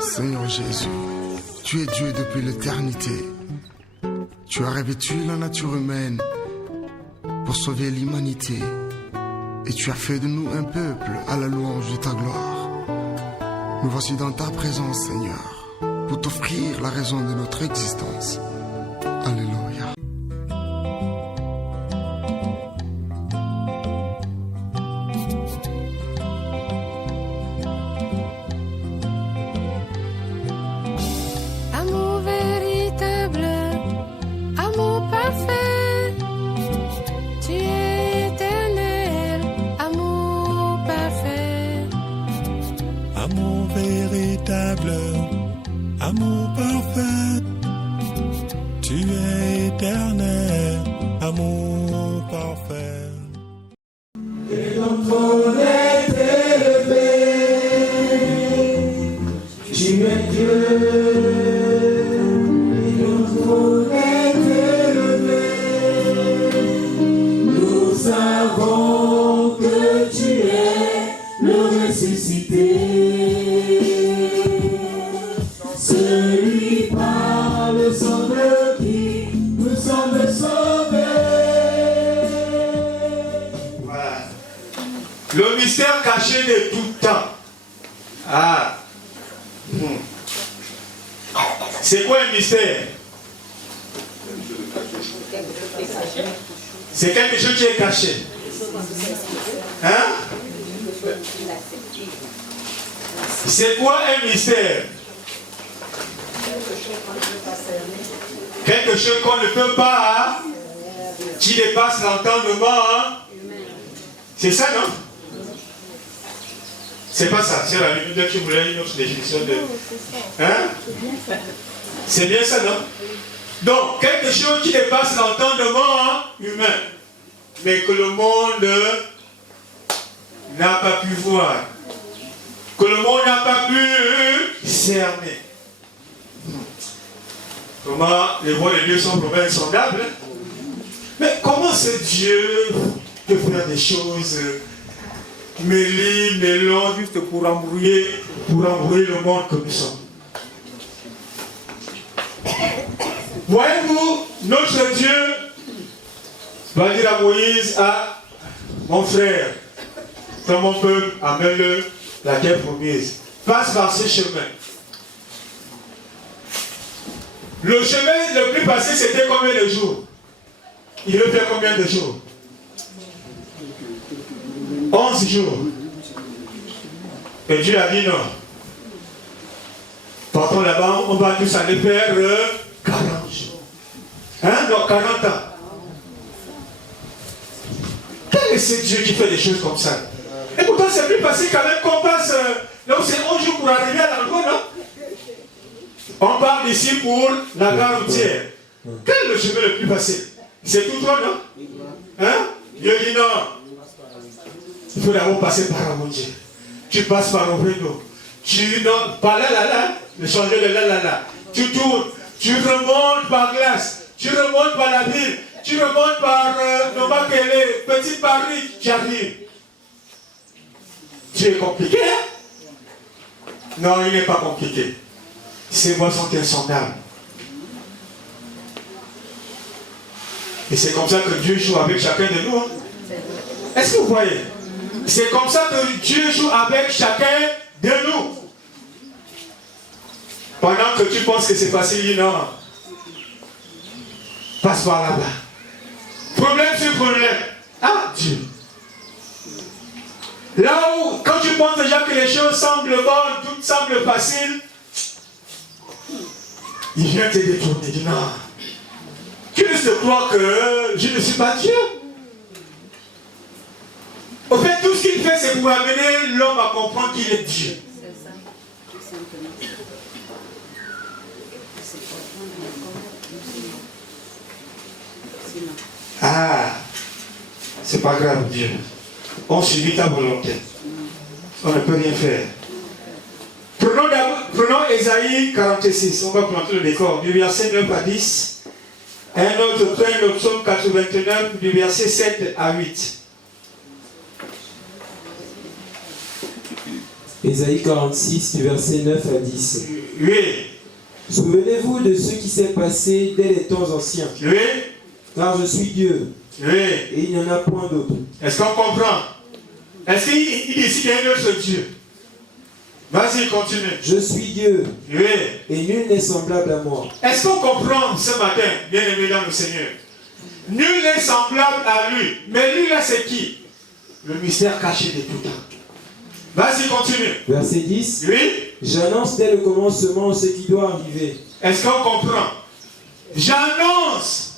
Seigneur Jésus, tu es Dieu depuis l'éternité. Tu as revêtu la nature humaine pour sauver l'humanité. Et tu as fait de nous un peuple à la louange de ta gloire. Nous voici dans ta présence, Seigneur, pour t'offrir la raison de notre existence. Alléluia. Amour véritable, amour parfait, tu es éternel, amour parfait. Amour véritable, amour parfait, tu es éternel, amour parfait. Et ton trône est élevé, tu es Dieu. Et ton trône est élevé, nous savons que tu es le ressuscité. Celui par le sang de qui nous sommes sauvés. Voilà. Le mystère caché de tout temps. Ah. C'est quoi un mystère? C'est quelque chose qui est caché. Hein? C'est quoi un mystère? Quelque chose qu'on ne peut pas, qui dépasse l'entendement. C'est ça, non? C'est pas ça. C'est la Bible qui voulait une autre définition de. Hein? C'est bien ça, non? Donc, quelque chose qui dépasse l'entendement humain, mais que le monde n'a pas pu voir, que le monde n'a pas pu cerner. Comment les voies de Dieu sont vraiment insondables. Mais comment ce Dieu peut faire des choses mêlées, mélanges, juste pour embrouiller le monde que nous sommes? Voyez-vous, notre Dieu va dire à Moïse, à mon frère, dans mon peuple, amène-le la terre promise. Passe par ce chemin. Le chemin le plus passé, c'était combien de jours? Il veut faire combien de jours? 11 jours. Et Dieu a dit non. Partons là-bas, on va tous aller faire 40 jours. Hein? Non, 40 ans. Quel est ce Dieu qui fait des choses comme ça? Et pourtant, c'est plus facile quand même qu'on passe. Donc c'est 11 jours pour arriver à l'endroit, non? On part d'ici pour la gare routière. Quel est le chemin le plus facile? C'est tout droit, non? Hein? Dieu dit non. Il faut d'abord passer par Amoudji. Tu passes par Obreno. Non, par là, le changer de là. Tu tournes, tu remontes par Glace, tu remontes par la ville, tu remontes par Nomakele, Petit Paris, tu arrives. Tu es compliqué, hein? Non, il n'est pas compliqué. Ces voies sont insondables. Et c'est comme ça que Dieu joue avec chacun de nous. Hein? Est-ce que vous voyez? C'est comme ça que Dieu joue avec chacun de nous. Pendant que tu penses que c'est facile, non. Passe par là-bas. Problème sur problème. Ah, Dieu. Là où, quand tu penses déjà que les choses semblent bonnes, tout semble facile, il vient te détourner. Il dit non. Tu risques de croire que je ne suis pas Dieu. Au fait, tout ce qu'il fait, c'est pour amener l'homme à comprendre qu'il est Dieu. Ah, c'est pas grave, Dieu. On subit ta volonté. On ne peut rien faire. Prenons Ésaïe 46. On va planter le décor. Du verset 9 à 10. Un autre train, le psaume 89, du verset 7 à 8. Ésaïe 46, du verset 9 à 10. Oui. Souvenez-vous de ce qui s'est passé dès les temps anciens. Oui. Car je suis Dieu, Oui. et il n'y en a point d'autre. Est-ce qu'on comprend? Est-ce qu'il dit qu'il y a un autre Dieu? Vas-y, continue. Je suis Dieu, Oui. et nul n'est semblable à moi. Est-ce qu'on comprend ce matin, bien-aimé dans le Seigneur? Nul n'est semblable à lui. Mais lui là, c'est qui? Le mystère caché de tout temps. Vas-y, continue. Verset 10. Oui. J'annonce dès le commencement ce qui doit arriver. Est-ce qu'on comprend? J'annonce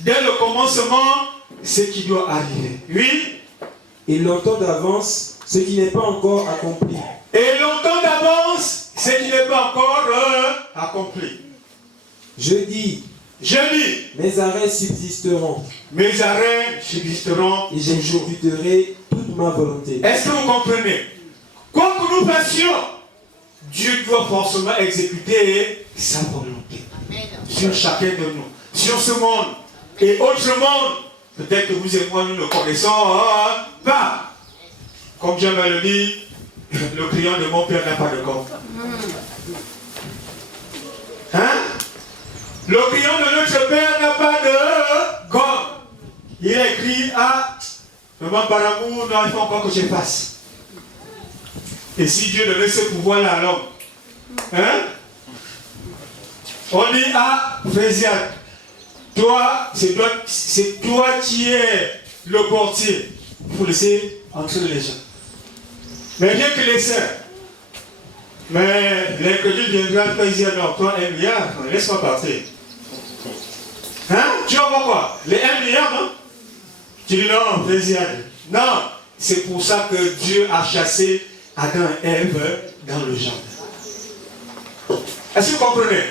dès le commencement ce qui doit arriver. Oui. Et longtemps d'avance ce qui n'est pas encore accompli. Et longtemps d'avance ce qui n'est pas encore accompli. Je dis, mes arrêts subsisteront. Mes arrêts subsisteront. Et j'exécuterai toute ma volonté. Est-ce que vous comprenez? Quoi que nous fassions, Dieu doit forcément exécuter sa volonté. Sur chacun de nous. Sur ce monde. Et autre monde. Peut-être que vous et moi, nous ne connaissons pas. Comme Jean le dit, le crayon de mon père n'a pas de corps. Hein? Le crayon de notre père n'a pas de corps. Il a écrit, demande par amour, non, il faut encore que je fasse. Et si Dieu donnait ce pouvoir-là à l'homme, hein? On dit, fais-y. Toi, c'est toi qui es le portier. Il faut laisser entrer les gens. Mais bien que les sœurs. Mais l'inconnu viendra pas dire, non, toi, 1 milliard, laisse-moi partir. Hein? Tu vas voir quoi? Les 1 milliard, non? Tu dis non, vas-y. Non, c'est pour ça que Dieu a chassé Adam et Ève dans le jardin. Est-ce que vous comprenez?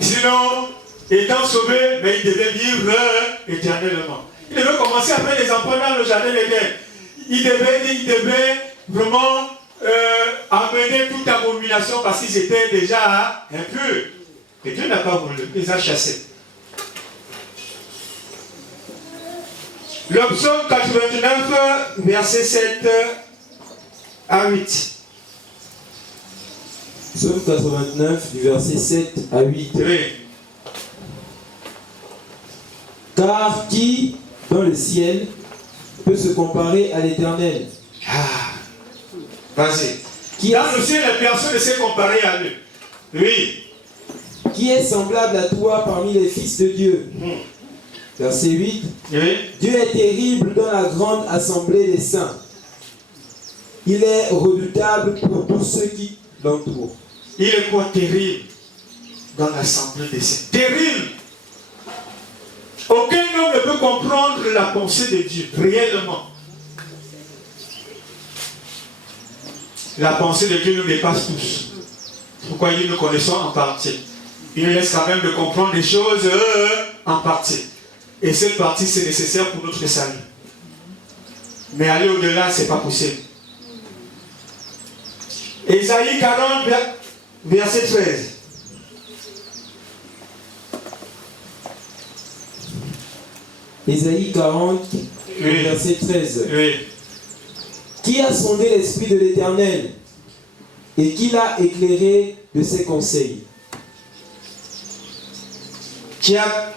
Sinon, étant sauvé, mais il devait vivre éternellement. Il devait commencer à faire des enfants dans le jardin d'Éden. Il devait vraiment amener toute abomination parce qu'ils étaient déjà impurs. Et Dieu n'a pas voulu, il les a chassés. Le psaume 89, verset 7 à 8. Psaume 89, du verset 7 à 8. Oui. Car qui, dans le ciel, peut se comparer à l'Éternel? Vas-y. Dans le ciel, la personne ne s'est comparée à lui. Oui. Qui est semblable à toi parmi les fils de Dieu? Verset 8. Oui. Dieu est terrible dans la grande assemblée des saints. Il est redoutable pour tous ceux qui l'entourent. Il est quoi terrible dans l'assemblée des saints? Terrible. Aucun homme ne peut comprendre la pensée de Dieu, réellement. La pensée de Dieu nous dépasse tous. Pourquoi nous connaissons en partie? Il nous laisse quand même de comprendre des choses en partie. Et cette partie, c'est nécessaire pour notre salut. Mais aller au-delà, ce n'est pas possible. Ésaïe 40, verset 13. Ésaïe 40, oui. Verset 13. Oui. Qui a sondé l'esprit de l'Éternel et qui l'a éclairé de ses conseils? Qui a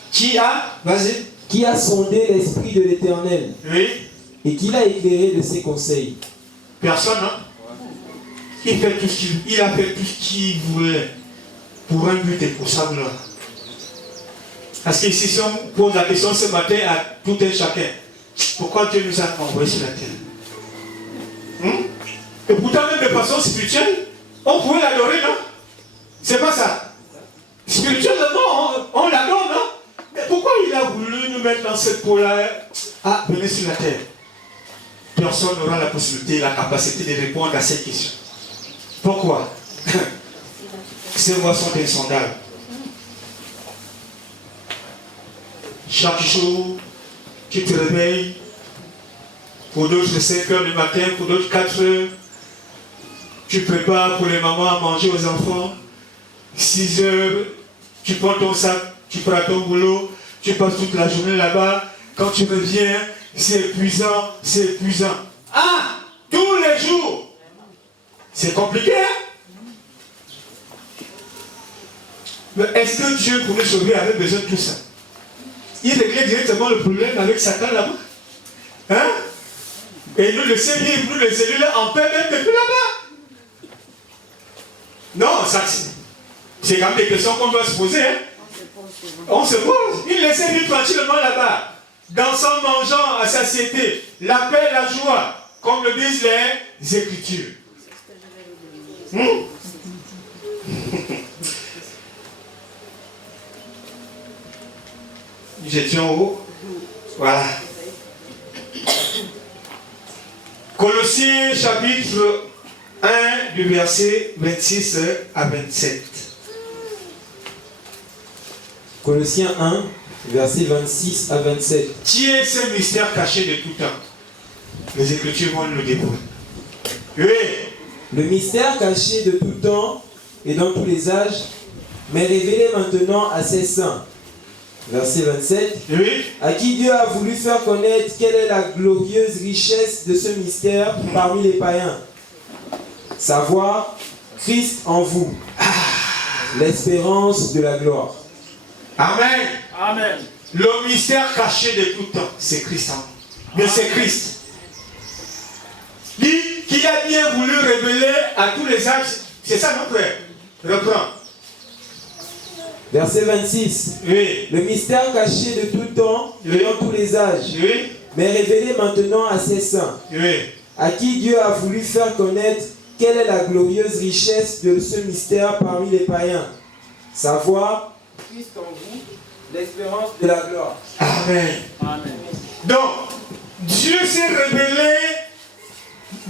vas-y. Qui a sondé l'esprit de l'Éternel, oui, et qui l'a éclairé de ses conseils? Personne, hein? Il a fait tout ce qu'il voulait pour un but et pour sa gloire. Parce que si on pose la question ce matin à tout un chacun, pourquoi Dieu nous a envoyés sur la terre? Et pourtant, même de façon spirituelle, on pouvait l'adorer, non? C'est pas ça. Spirituellement, on l'adore, non? Mais pourquoi il a voulu nous mettre dans cette peau-là? Venez sur la terre. Personne n'aura la possibilité, la capacité de répondre à cette question. Pourquoi? Ces voix sont insondables. Chaque jour, tu te réveilles. Pour d'autres, 5 heures du matin, pour d'autres, 4 heures. Tu prépares pour les mamans à manger aux enfants. 6 heures, tu prends ton sac, tu prends ton boulot, tu passes toute la journée là-bas. Quand tu reviens, c'est épuisant, c'est épuisant. Tous les jours. C'est compliqué, hein? Mais est-ce que Dieu, pour nous sauver, avait besoin de tout ça? Il réglait directement le problème avec Satan là-bas. Hein? Et nous le Seigneur, nous les élus là, en paix même depuis là-bas. Non, ça, c'est quand même des questions qu'on doit se poser. Hein? On se pose. Il laissait vivre tranquillement là-bas. Dansant, mangeant à satiété. La paix, la joie. Comme le disent les Écritures. J'étais en haut. Voilà. Colossiens chapitre 1 du verset 26 à 27. Colossiens 1, verset 26 à 27. Qui est ce mystère caché de tout temps? Les Écritures vont nous le dévoiler. Oui. Le mystère caché de tout temps et dans tous les âges, mais révélé maintenant à ses saints. Verset 27. Oui. À qui Dieu a voulu faire connaître quelle est la glorieuse richesse de ce mystère parmi les païens. Savoir Christ en vous. L'espérance de la gloire. Amen. Amen. Le mystère caché de tout temps, c'est Christ en nous. Mais c'est Christ. Dit qu'il a bien voulu révéler à tous les âges. C'est ça notre frère. Reprends. Verset 26. Oui. Le mystère caché de tout temps et dans tous les âges, Oui. mais révélé maintenant à ses saints, Oui. à qui Dieu a voulu faire connaître quelle est la glorieuse richesse de ce mystère parmi les païens. Savoir Christ en vous, l'espérance de la gloire. Amen. Amen. Donc, Dieu s'est révélé.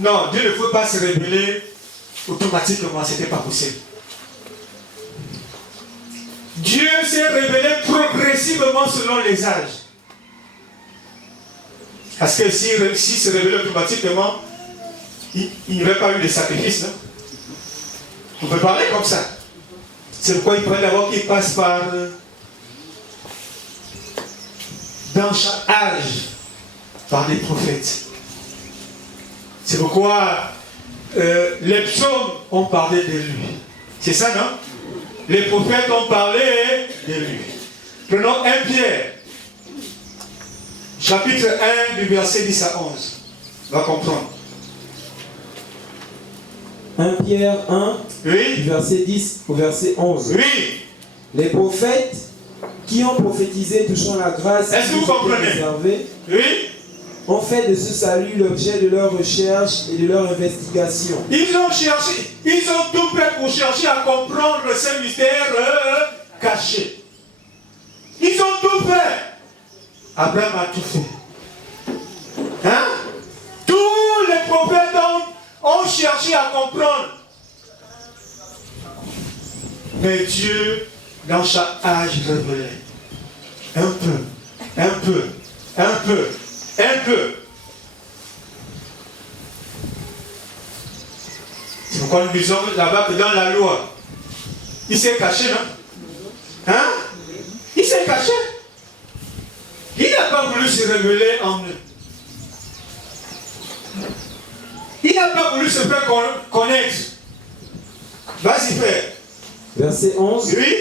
Non, Dieu ne peut pas se révéler automatiquement, ce n'était pas possible. Dieu s'est révélé progressivement selon les âges. Parce que s'il se révélait automatiquement, il n'y aurait pas eu de sacrifice, non? On peut parler comme ça. C'est pourquoi il faut d'abord qu'il passe par dans chaque âge par des prophètes. C'est pourquoi les psaumes ont parlé de lui. C'est ça, non? Les prophètes ont parlé de lui. Prenons 1 Pierre, chapitre 1 du verset 10 à 11. On va comprendre. 1 Pierre 1, Oui. du verset 10 au verset 11. Oui. Les prophètes qui ont prophétisé touchant la grâce Est-ce que vous qui nous était comprenez? réservée, Oui. ont fait de ce salut l'objet de leur recherche et de leur investigation. Ils ont cherché, ils ont tout fait pour chercher à comprendre ce mystère caché. Ils ont tout fait. Abraham a tout fait. Hein? Tous les prophètes ont cherché à comprendre. Mais Dieu, dans chaque âge, révélait. Un peu, un peu, un peu, un peu. C'est pourquoi nous disons là-bas que dans la loi, il s'est caché, non? Hein? Il s'est caché. Il n'a pas voulu se révéler en eux. Il n'a pas voulu se faire connaître. Vas-y, frère. Verset 11. Oui.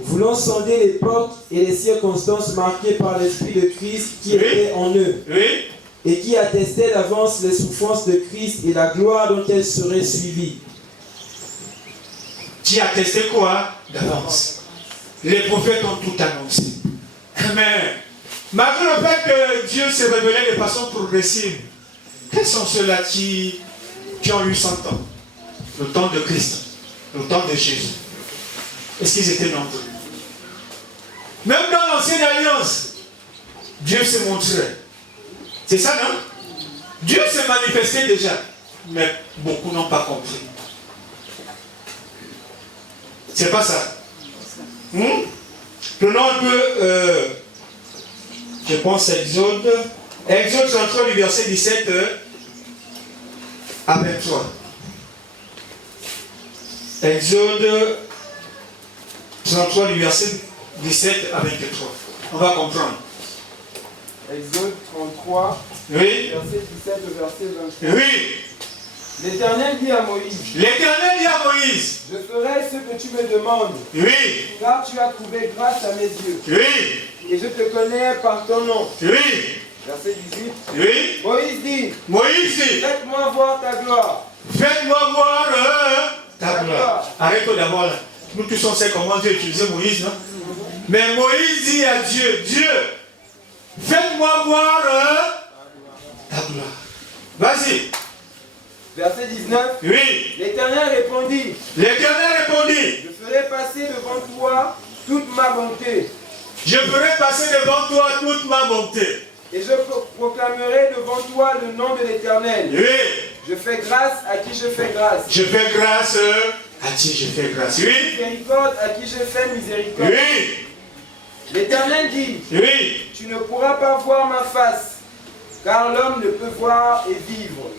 Voulant sonder l'époque et les circonstances marquées par l'Esprit de Christ qui Oui. était en eux, Oui. et qui attestait d'avance les souffrances de Christ et la gloire dont elles seraient suivies. Qui a testé quoi? D'avance. Les prophètes ont tout annoncé. Mais malgré le fait que Dieu s'est révélé de façon progressive, quels sont ceux-là qui ont eu 100 ans? Le temps de Christ, le temps de Jésus. Est-ce qu'ils étaient nombreux? Même dans l'ancienne alliance, Dieu s'est montré. C'est ça, non? Dieu s'est manifesté déjà, mais beaucoup n'ont pas compris. C'est pas ça. Prenons un peu, je pense, Exode 33 du verset 17 à 23. Exode 33 du verset 17 à 23. On va comprendre. Exode 33, Oui. verset 17 au verset 23. Oui. L'Éternel dit à Moïse, L'Éternel dit à Moïse, je ferai ce que tu me demandes, oui, car tu as trouvé grâce à mes yeux, oui, et je te connais par ton nom. oui, Verset 18. oui. Moïse dit, Moïse dit, faites-moi voir ta gloire. faites-moi voir ta gloire. Arrête-toi d'abord là. Nous tous on sait comment Dieu utilisait Moïse, non? Mais Moïse dit à Dieu, Dieu, faites-moi voir ta gloire. Vas-y. Verset 19. Oui. L'Éternel répondit, L'Éternel répondit, je ferai passer devant toi toute ma bonté, je ferai passer devant toi toute ma bonté. et je proclamerai devant toi le nom de l'Éternel. Oui. Je fais grâce à qui je fais grâce. Je fais grâce à qui je fais grâce. Oui. Miséricorde à qui je fais miséricorde. Oui. L'Éternel dit, Oui. tu ne pourras pas voir ma face, car l'homme ne peut voir et vivre.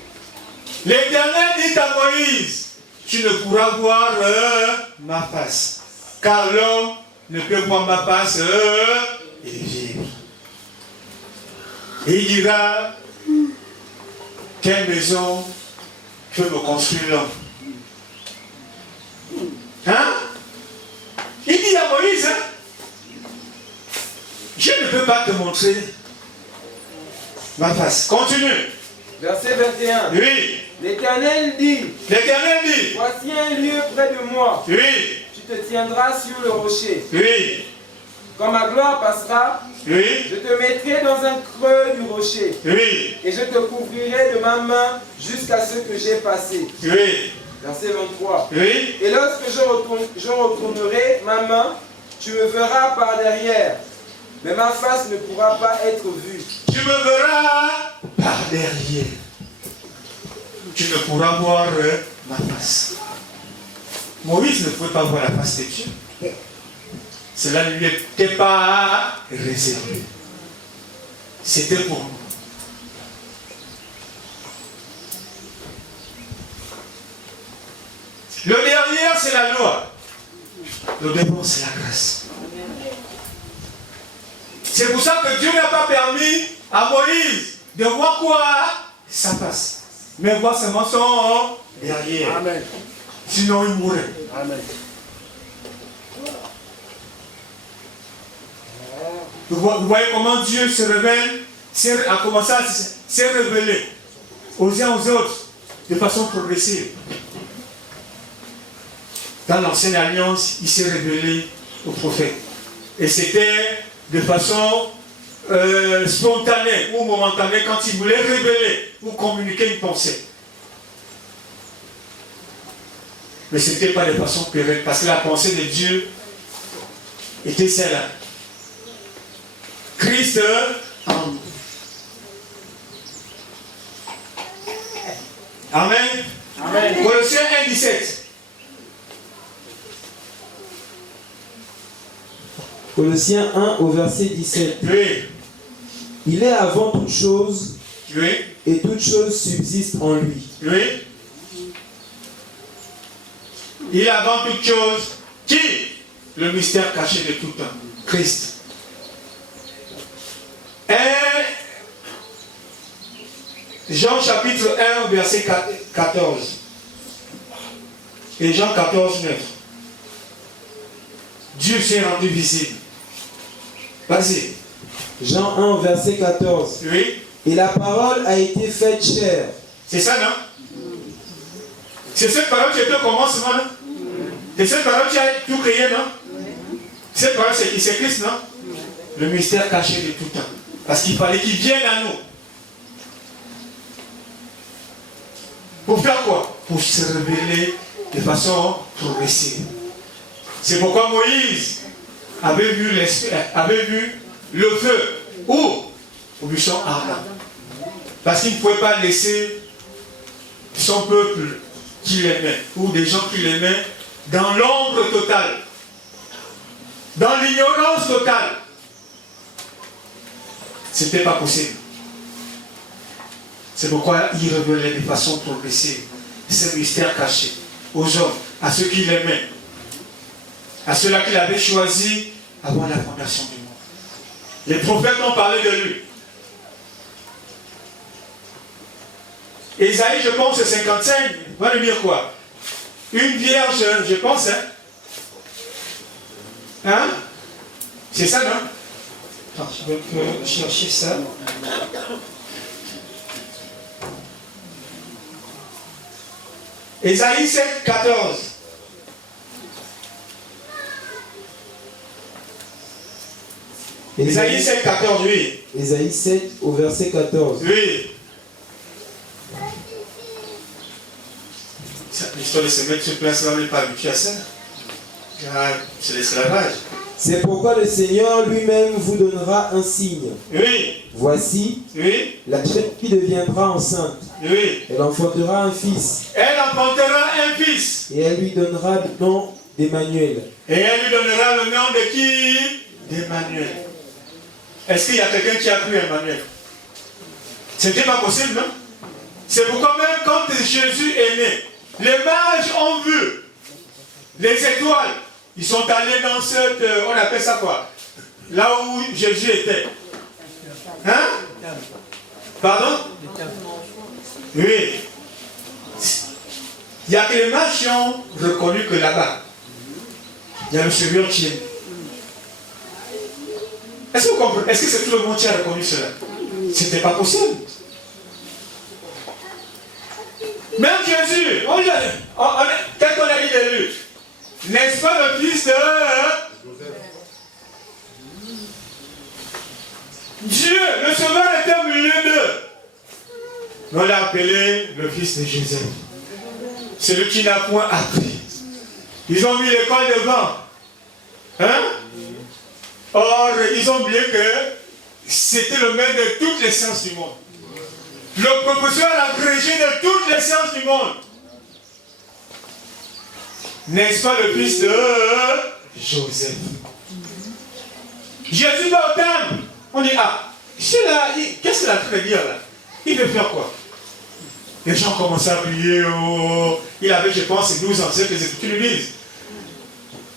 L'Éternel dit à Moïse, tu ne pourras voir ma face, car l'homme ne peut voir ma face et vivre. Et il dira, quelle maison peut me construire l'homme? Hein? Il dit à Moïse, hein, je ne peux pas te montrer ma face. Continue. Verset 21. Oui. L'Éternel dit, L'Éternel dit, voici un lieu près de moi. oui, Tu te tiendras sur le rocher. oui, Quand ma gloire passera, oui, je te mettrai dans un creux du rocher. oui, Et je te couvrirai de ma main jusqu'à ce que j'ai passé. oui, Verset 23. oui, Et lorsque je retournerai ma main, tu me verras par derrière. Mais ma face ne pourra pas être vue. tu me verras par derrière. Tu ne pourras voir ma face. Moïse ne pouvait pas voir la face de Dieu. Cela ne lui était pas réservé. C'était pour nous. Le derrière, c'est la loi. Le devant, c'est la grâce. C'est pour ça que Dieu n'a pas permis à Moïse de voir quoi? Sa face. Mais voir seulement son derrière. Amen. Sinon, il mourrait. Amen. Vous voyez comment Dieu se révèle, a commencé à se révéler aux uns aux autres de façon progressive. Dans l'ancienne alliance, il s'est révélé aux prophètes. Et c'était de façon spontanée ou momentanée quand il voulait révéler ou communiquer une pensée. Mais ce n'était pas de façon pérenne, parce que la pensée de Dieu était celle-là. Christ en nous. Amen. Amen. Colossiens 1, 17. Colossiens 1 au verset 17. Oui. Il est avant toute chose, Oui. et toute chose subsiste en lui. Oui. Il est avant toute chose. Qui? Le mystère caché de tout temps. Christ. Et Jean chapitre 1 verset 14. Et Jean 14, 9. Dieu s'est rendu visible. Vas-y. Jean 1 verset 14. Oui. Et la parole a été faite chair. C'est ça, non? C'est cette parole qui était au commencement, non? C'est cette parole qui a tout créé, non? Cette parole, c'est Christ, non? Le mystère caché de tout temps. Parce qu'il fallait qu'il vienne à nous. Pour faire quoi? Pour se révéler de façon progressive. C'est pourquoi Moïse avait vu le feu. Où? Au buisson ardent. Parce qu'il ne pouvait pas laisser son peuple qu'il aimait, ou des gens qu'il aimait, dans l'ombre totale, dans l'ignorance totale. Ce n'était pas possible. C'est pourquoi il révélait de façon progressive ce mystère caché aux hommes, à ceux qu'il aimait, à ceux-là qu'il avait choisi avant la fondation du monde. Les prophètes ont parlé de lui. Ésaïe, je pense, 55, va nous dire quoi? Une vierge, je pense, hein? Hein? C'est ça, non? Attends, je vais chercher ça. Ésaïe 7, 14. Ésaïe 7, 14, oui. Ésaïe 7 au verset 14. Oui. L'histoire de se mettre sur place, là, on n'est pas habitué à ça. Ah, c'est l'esclavage. C'est pourquoi le Seigneur lui-même vous donnera un signe. Oui. Voici, Oui. la jeune fille deviendra enceinte. Oui. Elle enfantera un fils. Elle enfantera un fils. Et elle lui donnera le nom d'Emmanuel. Et elle lui donnera le nom de qui? D'Emmanuel. Est-ce qu'il y a quelqu'un qui a cru à Emmanuel? C'était pas possible, non? C'est pourquoi même quand Jésus est né, les mages ont vu les étoiles. Ils sont allés dans cette, on appelle ça quoi? Là où Jésus était. Hein? Pardon? Oui. Il y a que les mages qui ont reconnu que là-bas, il y a le Seigneur qui est né. Est-ce que vous comprenez? Est-ce que c'est tout le monde qui a reconnu cela? C'était pas possible. Même Jésus, qu'est-ce qu'on a dit de lui? N'est-ce pas le fils de Dieu? Le sauveur était au milieu d'eux. On l'a appelé le fils de Joseph. Celui qui n'a point appris. Ils ont mis l'école devant. Hein? Or, ils ont oublié que c'était le maître de toutes les sciences du monde. Le professeur agrégé de toutes les sciences du monde. N'est-ce pas le fils de Joseph? Jésus va au temple. On dit, ah, qu'est-ce qu'il a fait dire là? Il veut faire quoi? Les gens commençaient à prier. Oh. Il avait, je pense, 12 ans, c'est que les Écritures lui disent.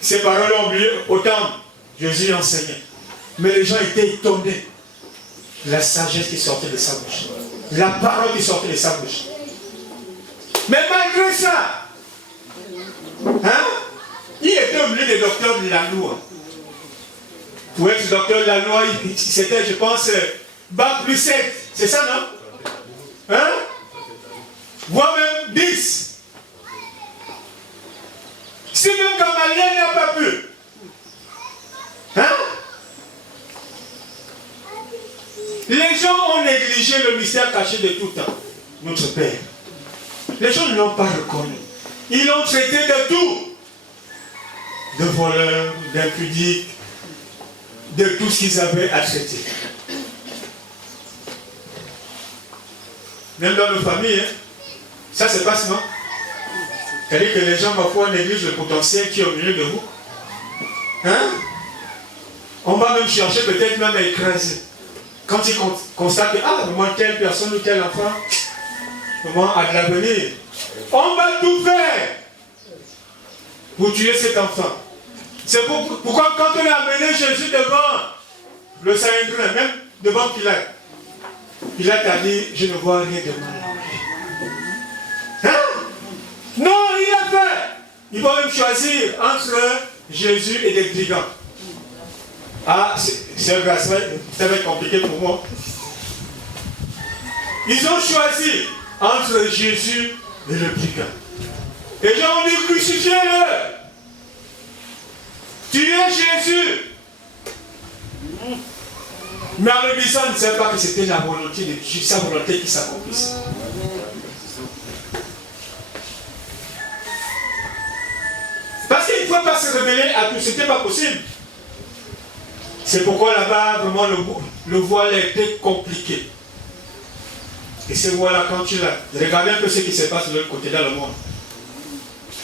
Ces paroles ont oublié au temple. Jésus enseignait. Mais les gens étaient étonnés. La sagesse qui sortait de sa bouche. La parole qui sortait de sa bouche. Mais malgré ça, hein, il était au milieu des docteurs de la loi. Pour être docteur de la loi, c'était, je pense, bac plus 7. C'est ça, non? Hein? Voire même 10. Si même Gamaliel n'a pas pu. Hein? Les gens ont négligé le mystère caché de tout temps. Notre Père. Les gens ne l'ont pas reconnu. Ils l'ont traité de tout. De voleurs, d'impudiques, de tout ce qu'ils avaient à traiter. Même dans nos familles, hein, ça se passe, non? C'est-à-dire que les gens, parfois, négligent le potentiel qui est au milieu de vous. Hein? On va même chercher, peut-être même à écraser. Quand ils constatent que, ah, moi, telle personne ou tel enfant, moi, a de l'avenir. On va tout faire pour tuer cet enfant. C'est pourquoi quand on a amené Jésus devant le Sanhédrin, même devant Pilate, Pilate a dit, je ne vois rien de mal. Hein? Non, il a fait. Il va même choisir entre Jésus et des brigands. Ah, c'est grâce, ça va être compliqué pour moi. Ils ont choisi entre Jésus et le brigand. Les gens ont dit, crucifiez-le. Tuez Jésus. Mais en le disant, on ne savait pas que c'était la volonté de Dieu, sa volonté qui s'accomplissait. Parce qu'il ne faut pas se révéler à tout, ce n'était pas possible. C'est pourquoi là-bas, vraiment, le voile a été compliqué. Et ce voile-là, quand tu l'as, regardez un peu ce qui se passe de l'autre côté dans le monde.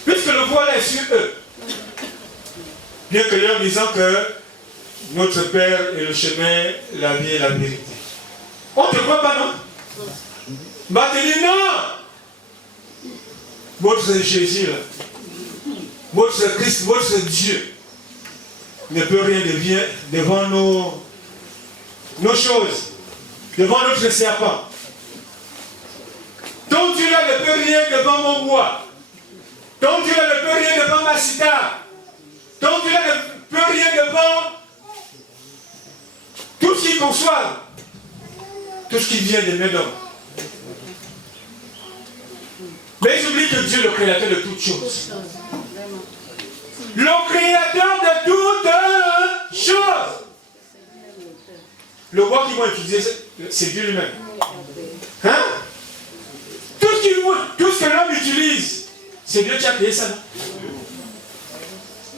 Puisque le voile est sur eux. Bien que leur disant que notre Père est le chemin, la vie et la vérité. On ne te croit pas, non? Bah, tu dis non! Votre Jésus, là, votre Christ, votre Dieu, ne peut rien devenir devant nos choses, devant notre serpent. Ton Dieu là ne peut rien devant mon bois. Ton Dieu là ne peut rien devant ma cithare. Ton Dieu là ne peut rien devant tout ce qui conçoit, tout ce qui vient de mes hommes. Mais j'oublie que Dieu est le créateur de toutes choses. Le créateur de toutes choses. Le bois qu'ils vont utiliser, c'est Dieu lui-même. Hein? Tout ce que l'homme utilise, c'est Dieu qui a créé ça.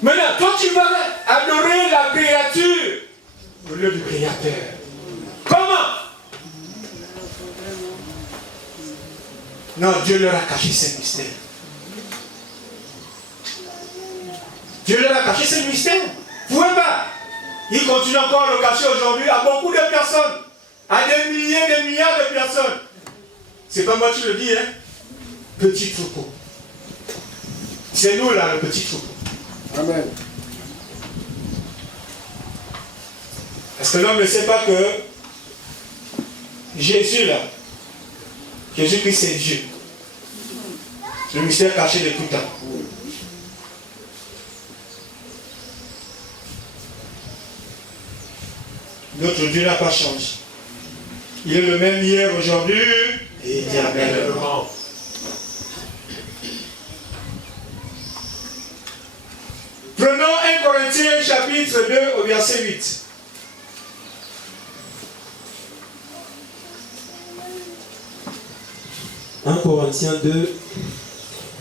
Maintenant, toi tu vas adorer la créature au lieu du créateur. Comment? Non, Dieu leur a caché ces mystères. Dieu leur a caché ces mystères. Vous ne pouvez pas. Il continue encore à le cacher aujourd'hui à beaucoup de personnes. À des milliers, des milliards de personnes. C'est pas moi qui le dis, hein. Petit troupeau. C'est nous là, le petit troupeau. Amen. Parce que l'homme ne sait pas que Jésus là, Jésus-Christ c'est Dieu. Le mystère caché de tout temps. Notre Dieu n'a pas changé. Il est le même hier, aujourd'hui et éternellement. Prenons 1 Corinthiens chapitre 2 au verset 8. « 1 Corinthiens 2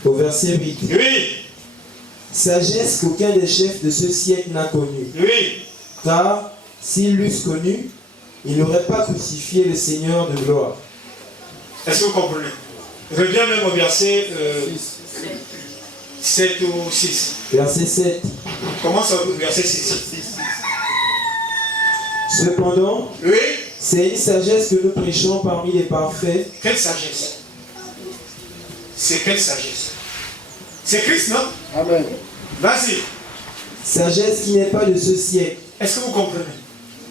au verset 8. Oui, Sagesse qu'aucun des chefs de ce siècle n'a connue. oui. Car s'ils l'eussent connu, ils n'auraient pas crucifié le Seigneur de gloire. » Est-ce que vous comprenez? Reviens même au verset 7 ou 6. Verset 7. Commence au verset 6. Cependant, Oui. c'est une sagesse que nous prêchons parmi les parfaits. Quelle sagesse? C'est quelle sagesse? C'est Christ, non? Amen. Vas-y. Sagesse qui n'est pas de ce siècle, Est-ce que vous comprenez?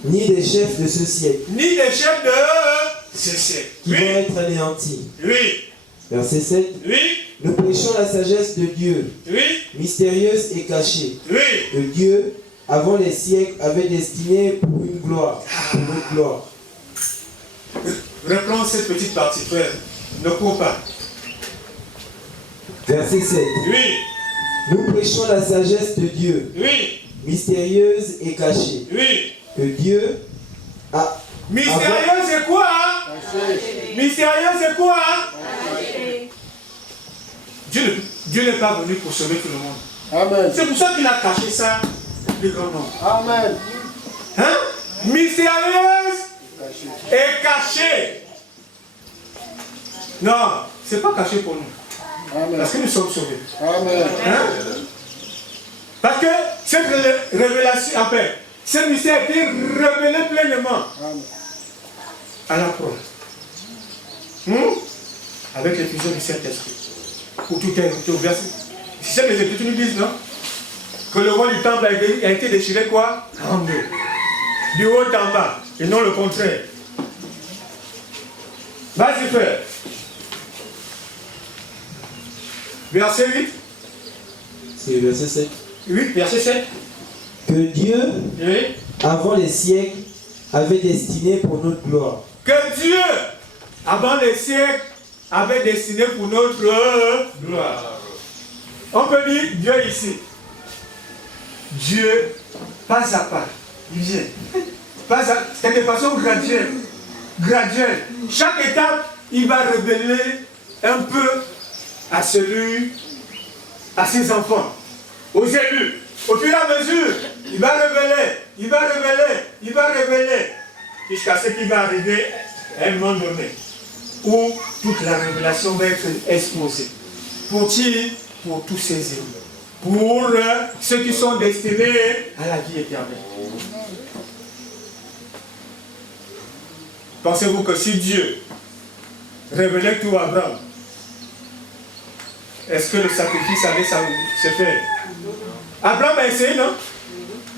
ni des chefs de ce siècle, Ni des chefs de ce siècle. qui Oui. vont être anéantis. Oui. Verset 7. Oui. Nous prêchons la sagesse de Dieu, Oui. mystérieuse et cachée, Oui. que Dieu, avant les siècles, avait destinée pour une gloire, pour notre gloire. Reprends cette petite partie, frère. Ne cours pas. Verset 7. Oui. Nous prêchons la sagesse de Dieu, Oui. mystérieuse et cachée, Oui. que Dieu a... Mystérieux, c'est quoi, hein? Mystérieux, c'est quoi, hein? Dieu n'est pas venu pour sauver tout le monde. Amen. C'est pour ça qu'il a caché ça, le grand nom. Amen. Hein? Mystérieuse et cachée. Non, c'est pas caché pour nous. Amen. Parce que nous sommes sauvés. Amen. Hein? Parce que cette révélation, après, ce mystère a été révélé pleinement à la croix. Avec l'effusion du Saint-Esprit. Où tout est ouvert. C'est ça que les Écritures nous disent, non? Que le roi du temple a été déchiré quoi? En deux. Du haut en bas. Et non le contraire. Vas-y, frère. Verset 8. C'est le verset 7. 8, verset 7. Que Dieu, Oui. avant les siècles, avait destiné pour notre gloire. Que Dieu, avant les siècles, avait destiné pour notre gloire. On peut dire Dieu ici. Dieu, pas à pas, il vient. C'est de façon graduelle. Graduelle. Chaque étape, il va révéler un peu à ses enfants, aux élus. Au fur et à mesure, il va révéler, jusqu'à ce qui va arriver à un moment donné, où toute la révélation va être exposée. Pour qui? Pour tous ces élus. Pour ceux qui sont destinés à la vie éternelle. Pensez-vous que si Dieu révélait tout à Abraham, est-ce que le sacrifice allait se faire? Abraham a essayé, non?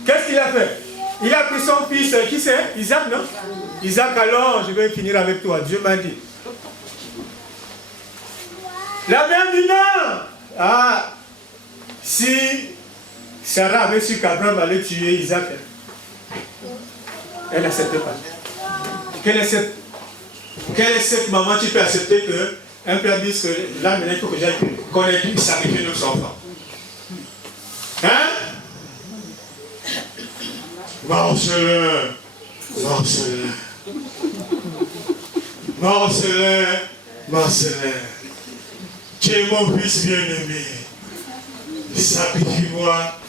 Qu'est-ce qu'il a fait? Il a pris son fils, qui c'est? Isaac, non? Isaac, alors je vais finir avec toi. Dieu m'a dit. La mer du Nord. Ah, si Sarah avait su qu'Abraham allait tuer Isaac, elle n'acceptait pas. Quelle est cette maman qui peut accepter qu'un père dise que là, maintenant, il faut que j'aille qu'on ait pu sacrifier nos enfants? Hein? Marcelin, tu es mon fils bien-aimé. Sacrifie-moi,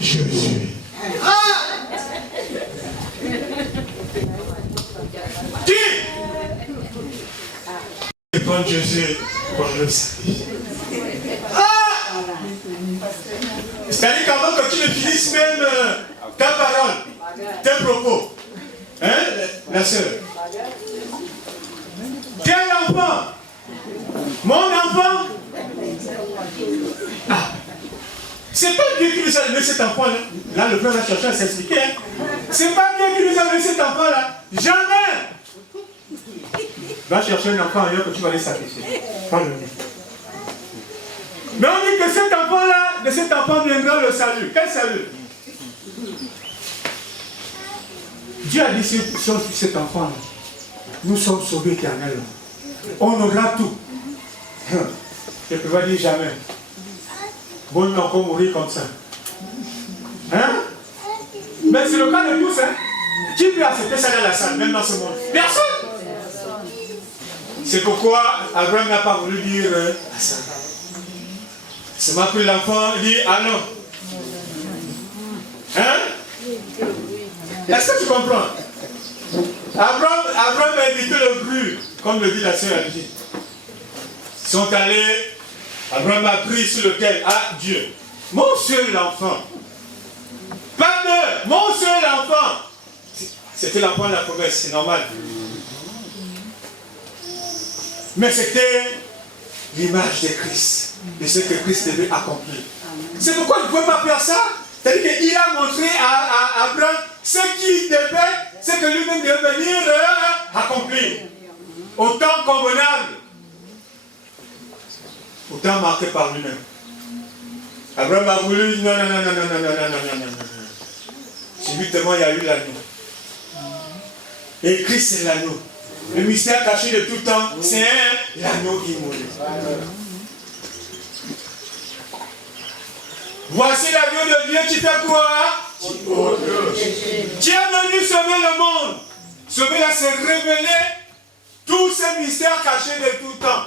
Jésus. Qui prend Jésus pour le sacrifice? C'est-à-dire qu'avant que tu ne finisses même ta parole, tes propos, hein, la sœur. Quel enfant? Mon enfant? Ah, c'est pas Dieu qui nous a donné cet enfant-là. Là, le frère va chercher à s'expliquer. Hein. C'est pas Dieu qui nous a donné cet enfant-là. Jamais! Va chercher un enfant ailleurs que tu vas les sacrifier. Pas le mien. Mais on dit que cet enfant-là, de cet enfant viendra le salut. Quel salut? Dieu a dit sur cet enfant-là, nous sommes sauvés éternellement. On aura tout. Je ne peux pas dire jamais. Bon, on encore mourir comme ça. Hein? Mais c'est le cas de tous. Hein? Qui peut accepter ça dans la salle, même dans ce monde? Personne. C'est pourquoi Abraham n'a pas voulu dire à Sarah. C'est m'a pris l'enfant, il dit ah non. Hein? Est-ce que tu comprends? Abraham a évité le bruit, comme le dit la sœur Angie. Ils sont allés, Abraham a pris sur lequel? Ah, Dieu. Mon seul enfant. Pas deux, mon seul enfant. C'était l'enfant de la promesse, c'est normal. Mais c'était l'image de Christ, de ce que Christ devait accomplir. C'est pourquoi il ne pouvait pas faire ça. C'est-à-dire qu'il a montré à Abraham ce qu'il devait, ce que lui-même devait venir accomplir. Au temps convenable. Au temps marqué par lui-même. Abraham a voulu, non. Subitement, il y a eu l'agneau. Et Christ, c'est l'agneau. Le mystère caché de tout temps, c'est l'agneau immolé. Voici l'agneau de Dieu qui fait quoi? Qui est venu sauver le monde. Sauver là, c'est révéler tous ces mystères cachés de tout temps.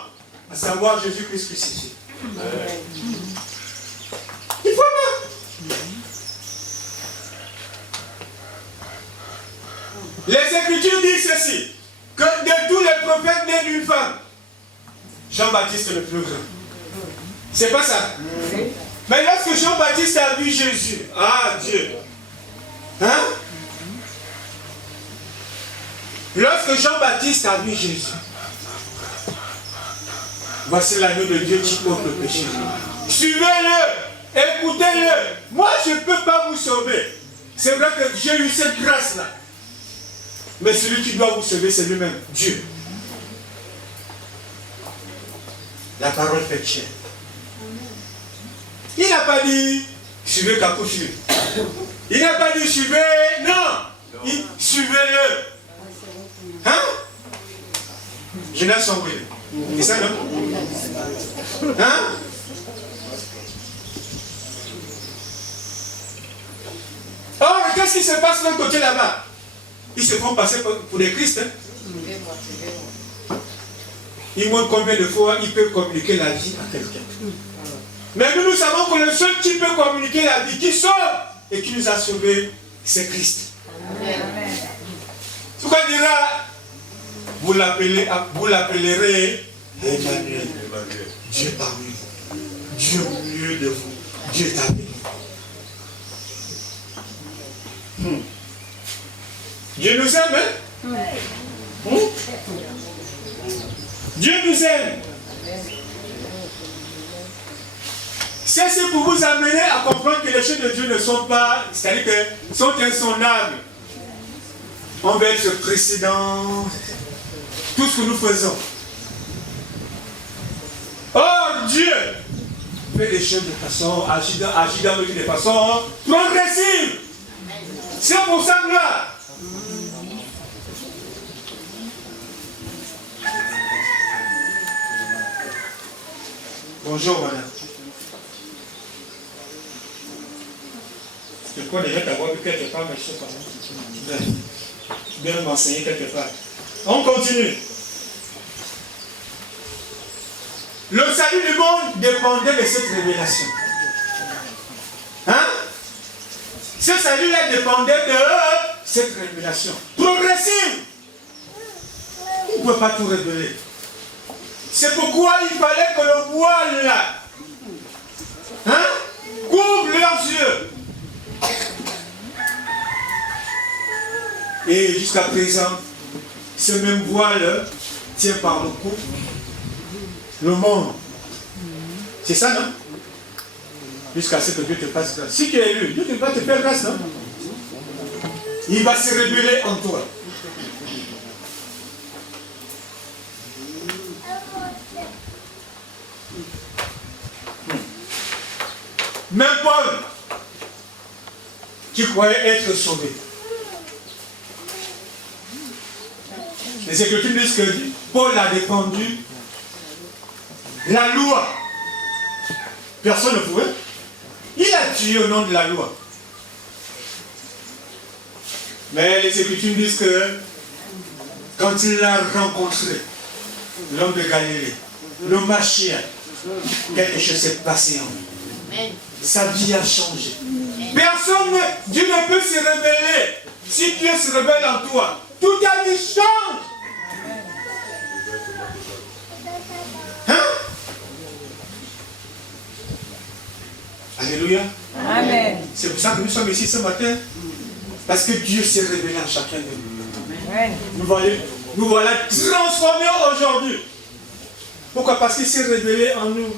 À savoir Jésus-Christ crucifié. Il faut pas. Les Écritures disent ceci, que de tous les prophètes nés d'une femme, Jean-Baptiste est le plus grand. C'est pas ça? Mais lorsque Jean-Baptiste a vu Jésus, ah Dieu, hein? Lorsque Jean-Baptiste a vu Jésus, voici l'agneau de Dieu qui ôte le péché. Suivez-le, écoutez-le. Moi, je ne peux pas vous sauver. C'est vrai que j'ai eu cette grâce-là. Mais celui qui doit vous sauver, c'est lui-même, Dieu. La parole fait chair. Il n'a pas dit, suivez Kakouchi. Il n'a pas dit, suivez, non. Suivez-le. Hein? Je n'ai sombré. C'est ça, non? Hein? Or, qu'est-ce qui se passe de l'autre côté là-bas? Ils se font passer pour des Christ. Hein? Ils montrent combien de fois ils peuvent communiquer la vie à quelqu'un. Mais nous savons que le seul qui peut communiquer la vie, qui sauve et qui nous a sauvés, c'est Christ. Pourquoi il dira, vous l'appellerez Emmanuel. Dieu parmi vous. Dieu au milieu de vous. Dieu est avec vous. Dieu nous aime, hein? Dieu nous aime. C'est pour vous amener à comprendre que les choses de Dieu ne sont pas, c'est-à-dire que sont insondables. On va être précédent. Tout ce que nous faisons. Or, Dieu fait les choses de façon, agit dans nos vies de façon progressive. C'est pour ça que là, bonjour madame. Je crois déjà t'avoir vu quelque part, mais je ne sais pas. Tu viens de m'enseigner quelque part. On continue. Le salut du monde dépendait de cette révélation. Hein? Ce salut-là dépendait de cette révélation. Progressive. On ne peut pas tout révéler. C'est pourquoi il fallait que le voile là, hein, couvre leurs yeux. Et jusqu'à présent, ce même voile tient par le cou le monde. C'est ça, non? Jusqu'à ce que Dieu te fasse grâce. Si tu es élu, Dieu va te faire grâce, non? Il va se révéler en toi. Même Paul, qui croyait être sauvé. Les Écritures disent que Paul a défendu la loi. Personne ne pouvait. Il a tué au nom de la loi. Mais les Écritures disent que quand il a rencontré l'homme de Galilée, le Machia, quelque chose s'est passé en lui. Sa vie a changé. Personne, Dieu ne peut se révéler. Si Dieu se révèle en toi, toute ta vie change. Hein? Alléluia. Amen. C'est pour ça que nous sommes ici ce matin. Parce que Dieu s'est révélé en chacun de nous. Amen. Nous voilà transformés aujourd'hui. Pourquoi? Parce qu'il s'est révélé en nous.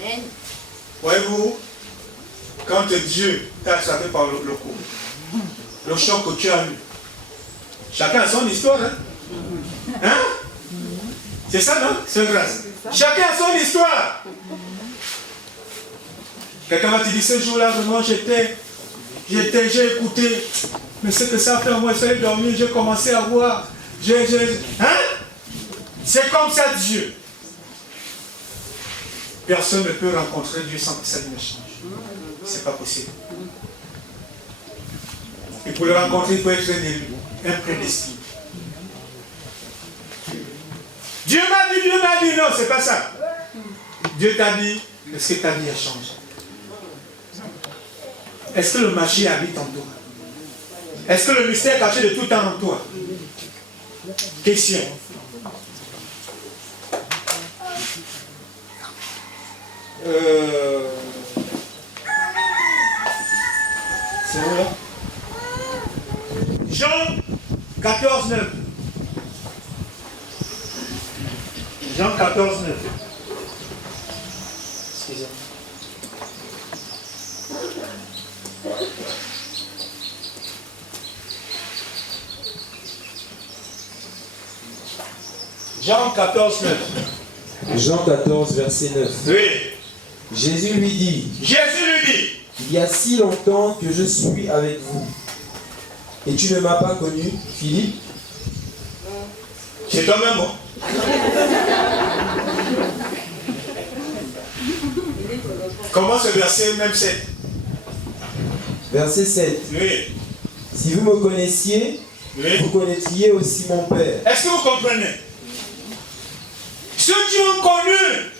Amen. Voyez-vous, quand Dieu t'a attrapé par le cou, le choc que tu as eu, chacun a son histoire. Hein? C'est ça, non? C'est grâce. Chacun a son histoire. Quelqu'un va te dire, ce jour-là, vraiment, j'ai écouté, mais ce que ça fait, moi, j'ai dormi, j'ai commencé à voir. Hein? C'est comme ça, Dieu. Personne ne peut rencontrer Dieu sans que ça ne change. C'est pas possible. Et pour le rencontrer, il faut être un élu, un prédestiné. Dieu m'a dit, non, c'est pas ça. Dieu t'a dit, est-ce que ta vie a changé? Est-ce que le magie habite en toi? Est-ce que le mystère caché de tout temps en toi? Question. C'est où là? Jean 14, 9. Jean 14, 9. Excusez-moi. Jean 14, 9. Jean 14, verset 9. Oui. Jésus lui dit, Il y a si longtemps que je suis avec vous, et tu ne m'as pas connu, Philippe? C'est toi-même, hein? Comment ce verset, même 7? Verset 7. Oui. Si vous me connaissiez, Oui. vous connaîtriez aussi mon Père. Est-ce que vous comprenez? Ceux qui ont connu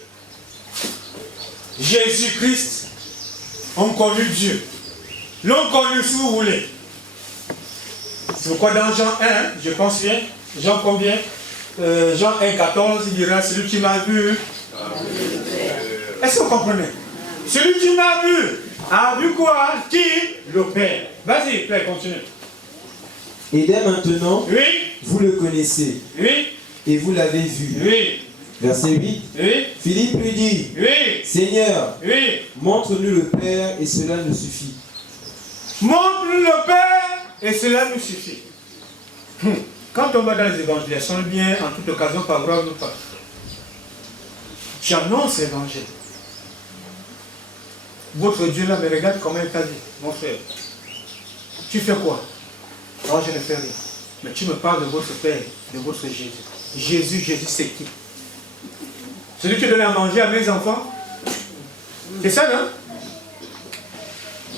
Jésus-Christ ont connu Dieu. L'ont connu, si vous voulez. C'est pourquoi dans Jean 1, je pense bien, Jean combien? Jean 1, 14, il dira, celui qui m'a vu. Est-ce que vous comprenez? Celui qui m'a vu a vu quoi? Qui? Le Père. Vas-y, Père, continue. Et dès maintenant, Oui, vous le connaissez, oui, et vous l'avez vu. oui, Verset 8. oui, Philippe lui dit, oui, Seigneur, oui. montre-nous le Père, et cela nous suffit. Montre-nous le Père et cela nous suffit. Quand on va dans les évangélisations, bien en toute occasion, par grâce ou pas. J'annonce l'évangile. Votre Dieu là me regarde comme un cadet, mon frère. Tu fais quoi? Non, je ne fais rien. Mais tu me parles de votre Père, de votre Jésus. Jésus, c'est qui? Celui qui donne à manger à mes enfants? C'est ça, non?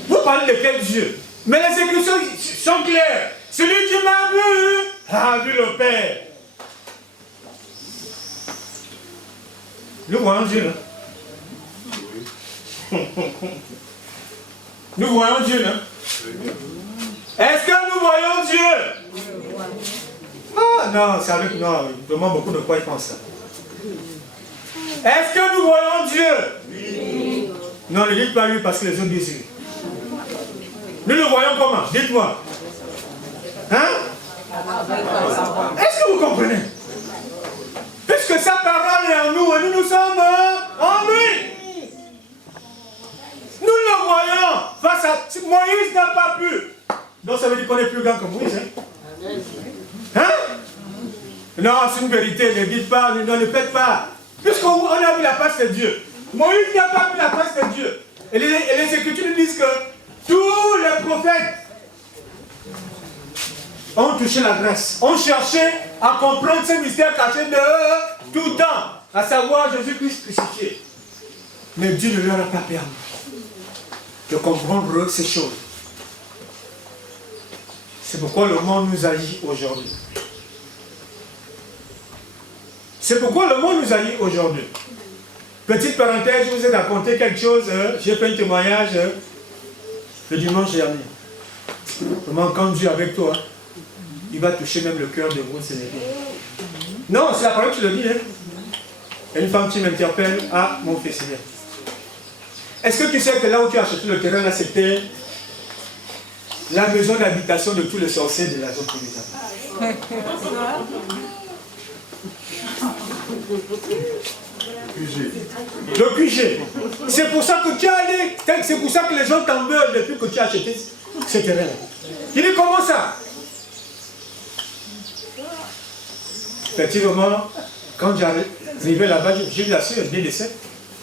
Vous parlez de quel Dieu? Mais les Écritures sont claires. Celui qui m'a vu a vu le Père. Nous voyons Dieu, là. Nous voyons Dieu, non? Est-ce que nous voyons Dieu? Ah non, c'est avec nous. Vraiment, beaucoup de quoi ils pensent ça. Est-ce que nous voyons Dieu? Oui. Non, ne dites pas lui parce que les autres disent. Nous le voyons comment? Dites-moi. Hein? Est-ce que vous comprenez? Puisque sa parole est en nous et nous sommes en lui. Nous le voyons face à Moïse n'a pas pu. Donc ça veut dire qu'on est plus grand que Moïse. Hein? Non, c'est une vérité. Ne dites pas, ne le faites pas. Puisqu'on a vu la face de Dieu. Moïse n'a pas vu la face de Dieu. Et les Écritures nous disent que tous les prophètes ont touché la grâce. Ont cherché à comprendre ce mystère caché de tout temps. À savoir Jésus-Christ crucifié. Mais Dieu ne leur a pas permis de comprendre ces choses. C'est pourquoi le monde nous haït aujourd'hui. C'est pourquoi le monde nous haït aujourd'hui. Petite parenthèse, je vous ai raconté quelque chose. J'ai fait un témoignage le dimanche dernier. Vraiment, quand Dieu est avec toi, il va toucher même le cœur de vous, Sénégal. Non, c'est la parole qui le dit. Hein? Et une femme qui m'interpelle, ah, mon fils, Seigneur. Est-ce que tu sais que là où tu as acheté le terrain, là, c'était la maison d'habitation de tous les sorciers de la zone provisoire? Le QG. C'est pour ça que tu as allé, c'est pour ça que les gens t'en veulent depuis que tu as acheté ce terrain-là. Il dit comment ça? Effectivement, quand j'arrivais là-bas, j'ai vu la soeur, bien décès.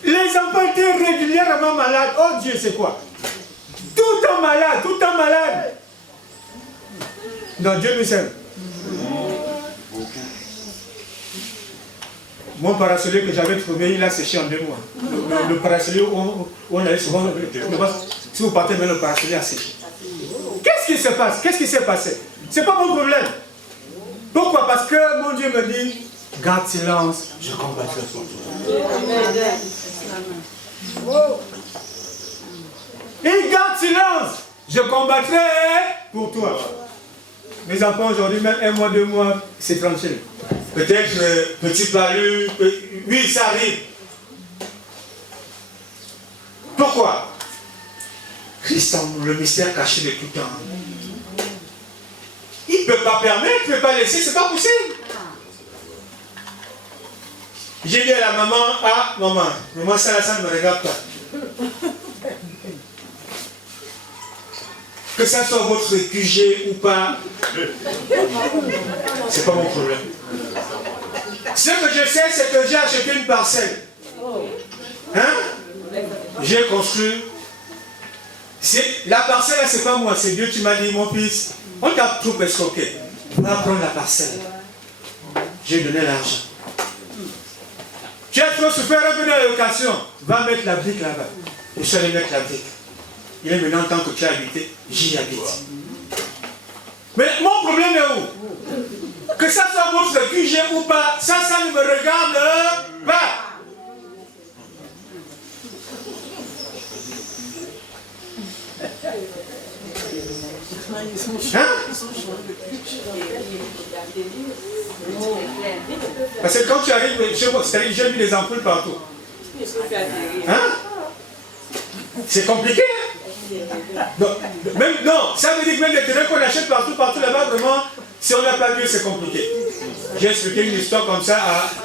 Les enfants étaient régulièrement malades. Oh Dieu, c'est quoi? Tout le temps malade, tout le temps malade. Non, Dieu nous aime. Mon parasolier que j'avais trouvé, il a séché en 2 mois. Le parasolier où on allait souvent, si vous partez, mais le parasolier a séché. Qu'est-ce qui se passe? Qu'est-ce qui s'est passé? C'est pas mon problème. Pourquoi? Parce que mon Dieu me dit, garde silence, je combattrai pour toi. Il garde silence, je combattrai pour toi. Mes enfants aujourd'hui, même 1 mois, 2 mois, c'est tranquille. Peut-être petit palu, oui, ça arrive. Pourquoi? Christ en nous, le mystère caché de tout temps. Il ne peut pas permettre, il ne peut pas laisser, c'est pas possible. J'ai dit à la maman, ah maman, ça ne me regarde pas. Que ça soit votre QG ou pas, c'est pas mon problème. Ce que je sais, c'est que j'ai acheté une parcelle. Hein? J'ai construit. La parcelle, là, c'est pas moi, c'est Dieu qui m'a dit, mon fils, on t'a tout escroqué. Va prendre la parcelle. J'ai donné l'argent. Tu as trop souffert, revenir à la location. Va mettre la brique là-bas. Je suis allé mettre la brique. Il est maintenant tant que tu as habité, j'y habite. Mais mon problème est où? Que ça soit votre QG ou pas, ça ne me regarde pas. Hein? Parce que quand tu arrives chez moi, j'ai vu des ampoules partout. Hein? C'est compliqué. Non, ça veut dire que même les terrains qu'on achète partout là-bas, vraiment, si on n'a pas Dieu, c'est compliqué. J'ai expliqué une histoire comme ça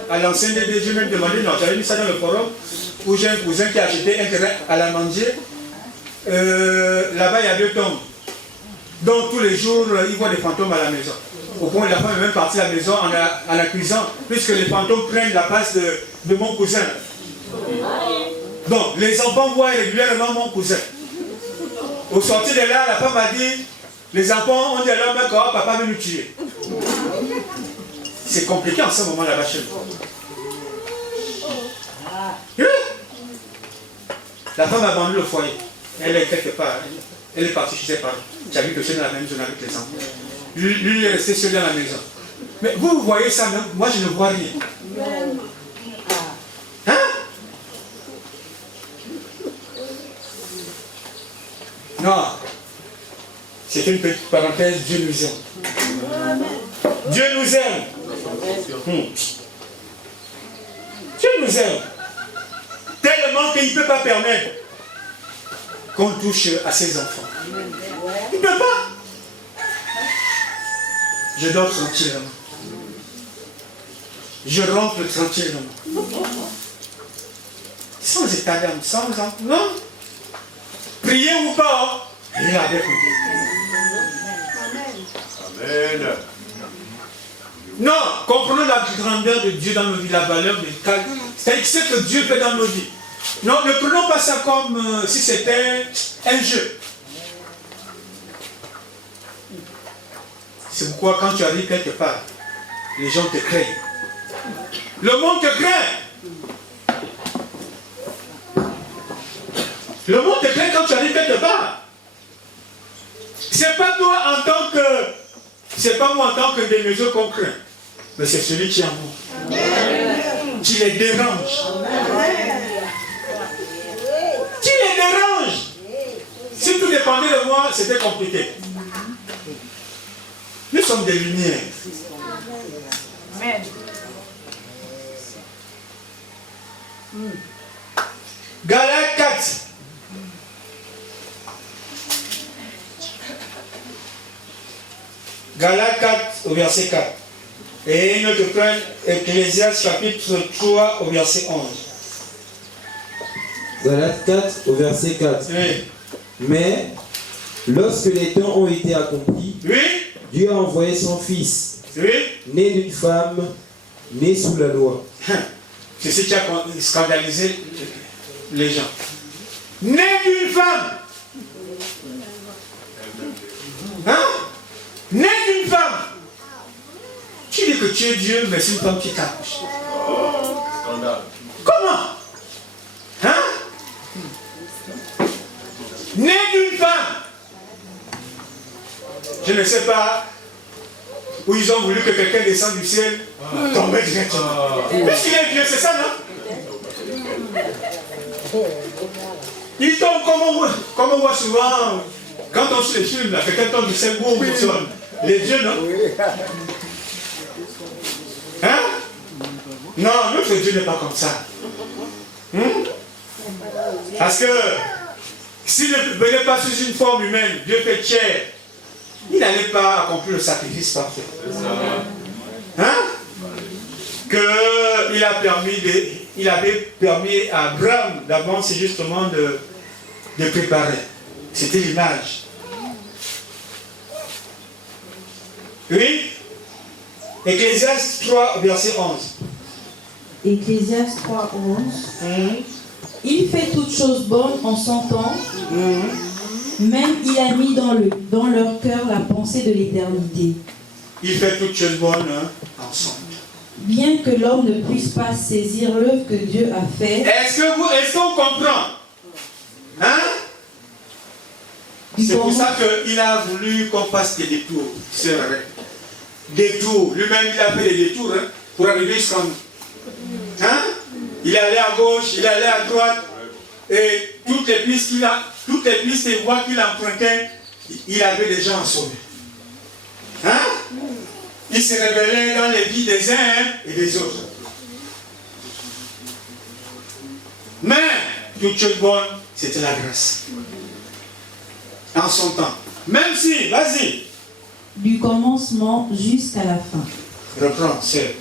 à l'ancien DG, j'ai même demandé, non, j'avais mis ça dans le forum, où j'ai un cousin qui a acheté un terrain à la manger. Là-bas, il y a 2 tombes. Donc, tous les jours, il voit des fantômes à la maison. Au point où la femme est même partie à la maison en accusant, puisque les fantômes prennent la place de mon cousin. Donc, les enfants voient régulièrement mon cousin. Au sortir de là, la femme a dit, les enfants ont dit à leur mère, oh, papa veut nous tuer. C'est compliqué en ce moment là-bas chez nous. La femme a vendu le foyer. Elle est quelque part. Elle est partie chez ses parents. J'habite aussi dans la même zone avec les enfants. Lui est resté seul dans la maison. Mais vous voyez ça, non? Moi je ne vois rien. Hein? Non. C'est une petite parenthèse. Dieu nous aime. Dieu nous aime. Dieu nous aime. Tellement qu'il ne peut pas permettre qu'on touche à ses enfants. Il ne peut pas. Je dors tranquillement. Je rentre tranquillement. Sans état d'âme, sans enfant. Non. Priez ou pas, il est avec nous. Amen. Non, comprenons la grandeur de Dieu dans nos vies, la valeur de calme. C'est ce que Dieu fait dans nos vies. Non, ne prenons pas ça comme si c'était un jeu. C'est pourquoi quand tu arrives quelque part, les gens te craignent. Le monde te craint. Le monde te craint quand tu arrives quelque part. C'est pas toi en tant que... C'est pas moi en tant que des mesures qu'on craint. Mais c'est celui qui est en vous. Qui les dérange. Qui les dérange. Si tout dépendait de moi, c'était compliqué. Nous sommes des lumières. Amen. Galates 4. Galates 4 au verset 4. Et notre frère Ecclésiaste chapitre 3 au verset 11. Galates 4 au verset 4. Oui. Mais lorsque les temps ont été accomplis, oui. Dieu a envoyé son Fils, oui. né d'une femme, né sous la loi. C'est ce qui a scandalisé les gens. Né d'une femme. Hein? Né d'une femme. Tu dis que tu es Dieu, mais c'est une femme qui t'accouche. Comment? Hein? Né d'une femme. Je ne sais pas où ils ont voulu que quelqu'un descende du ciel, tomber directement. Puisqu'il est Dieu, c'est ça, non? Il tombe comme on voit souvent, quand on se les filme, quelqu'un tombe du ciel, boum, les dieux, non? Hein? Non, notre Dieu n'est pas comme ça. Parce que s'il ne venait pas sous une forme humaine, Dieu fait chair, il n'allait pas accomplir le sacrifice parfait. Hein? Il avait permis à Abraham d'avancer justement de préparer. C'était l'image. Oui? Ecclésiaste 3, verset 11. Ecclésiaste 3, 11. Il fait toutes choses bonnes en son temps. Même il a mis dans leur cœur la pensée de l'éternité. Il fait toutes choses bonnes ensemble. Bien que l'homme ne puisse pas saisir l'œuvre que Dieu a faite. Est-ce qu'on comprend? Hein? C'est pour ça qu'il a voulu qu'on fasse des détours. C'est vrai. Détours. Lui-même, il a fait des détours pour arriver jusqu'à nous. Hein? Il est allé à gauche, il est allé à droite. Et toutes les pistes et voies qu'il empruntait, il avait déjà en sauvé. Hein? Il se révélait dans les vies des uns et des autres. Mais, toute chose bonne, c'était la grâce. En son temps. Même si, vas-y. Du commencement jusqu'à la fin. Reprends, c'est.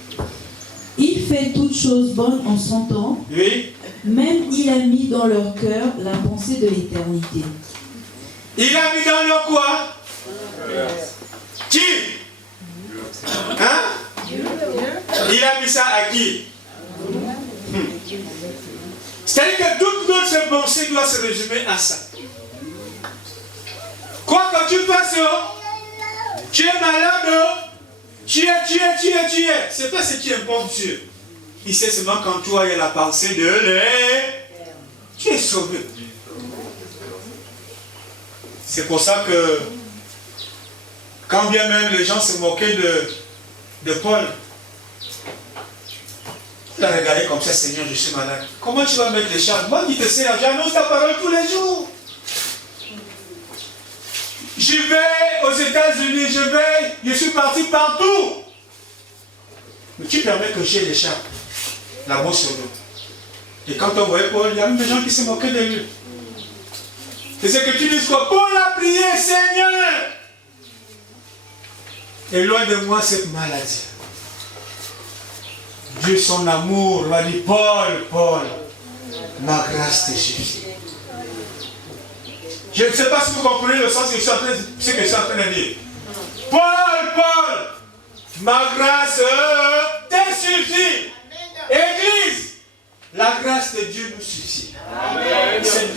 Il fait toutes choses bonnes en son temps. Oui. Même il a mis dans leur cœur la pensée de l'éternité. Il a mis dans leur quoi? Qui? Hein? Il a mis ça à qui? C'est-à-dire que toute notre pensée doit se résumer à ça. Quoi que tu fasses, tu es malade, tu es. C'est pas ce qui importe Dieu. Il sait seulement quand toi il y a la pensée de tu es sauvé. C'est pour ça que quand bien même les gens se moquaient de Paul, il a regardé comme ça, Seigneur, je suis malade. Comment tu vas mettre les charges? Moi qui te sers, j'annonce ta parole tous les jours. Je vais aux États-Unis, je suis parti partout. Mais tu permets que j'ai les charges là-bas sur nous. Et quand on voyait Paul, il y a même des gens qui se moquaient de lui. C'est ce que tu dis quoi? Paul a prié, Seigneur. Et loin de moi cette maladie. Dieu, son amour, m'a dit, Paul, ma grâce te suffit. Je ne sais pas si vous comprenez le sens de ce que je suis en train de dire. Paul, ma grâce te suffit. Église, la grâce de Dieu nous suffit.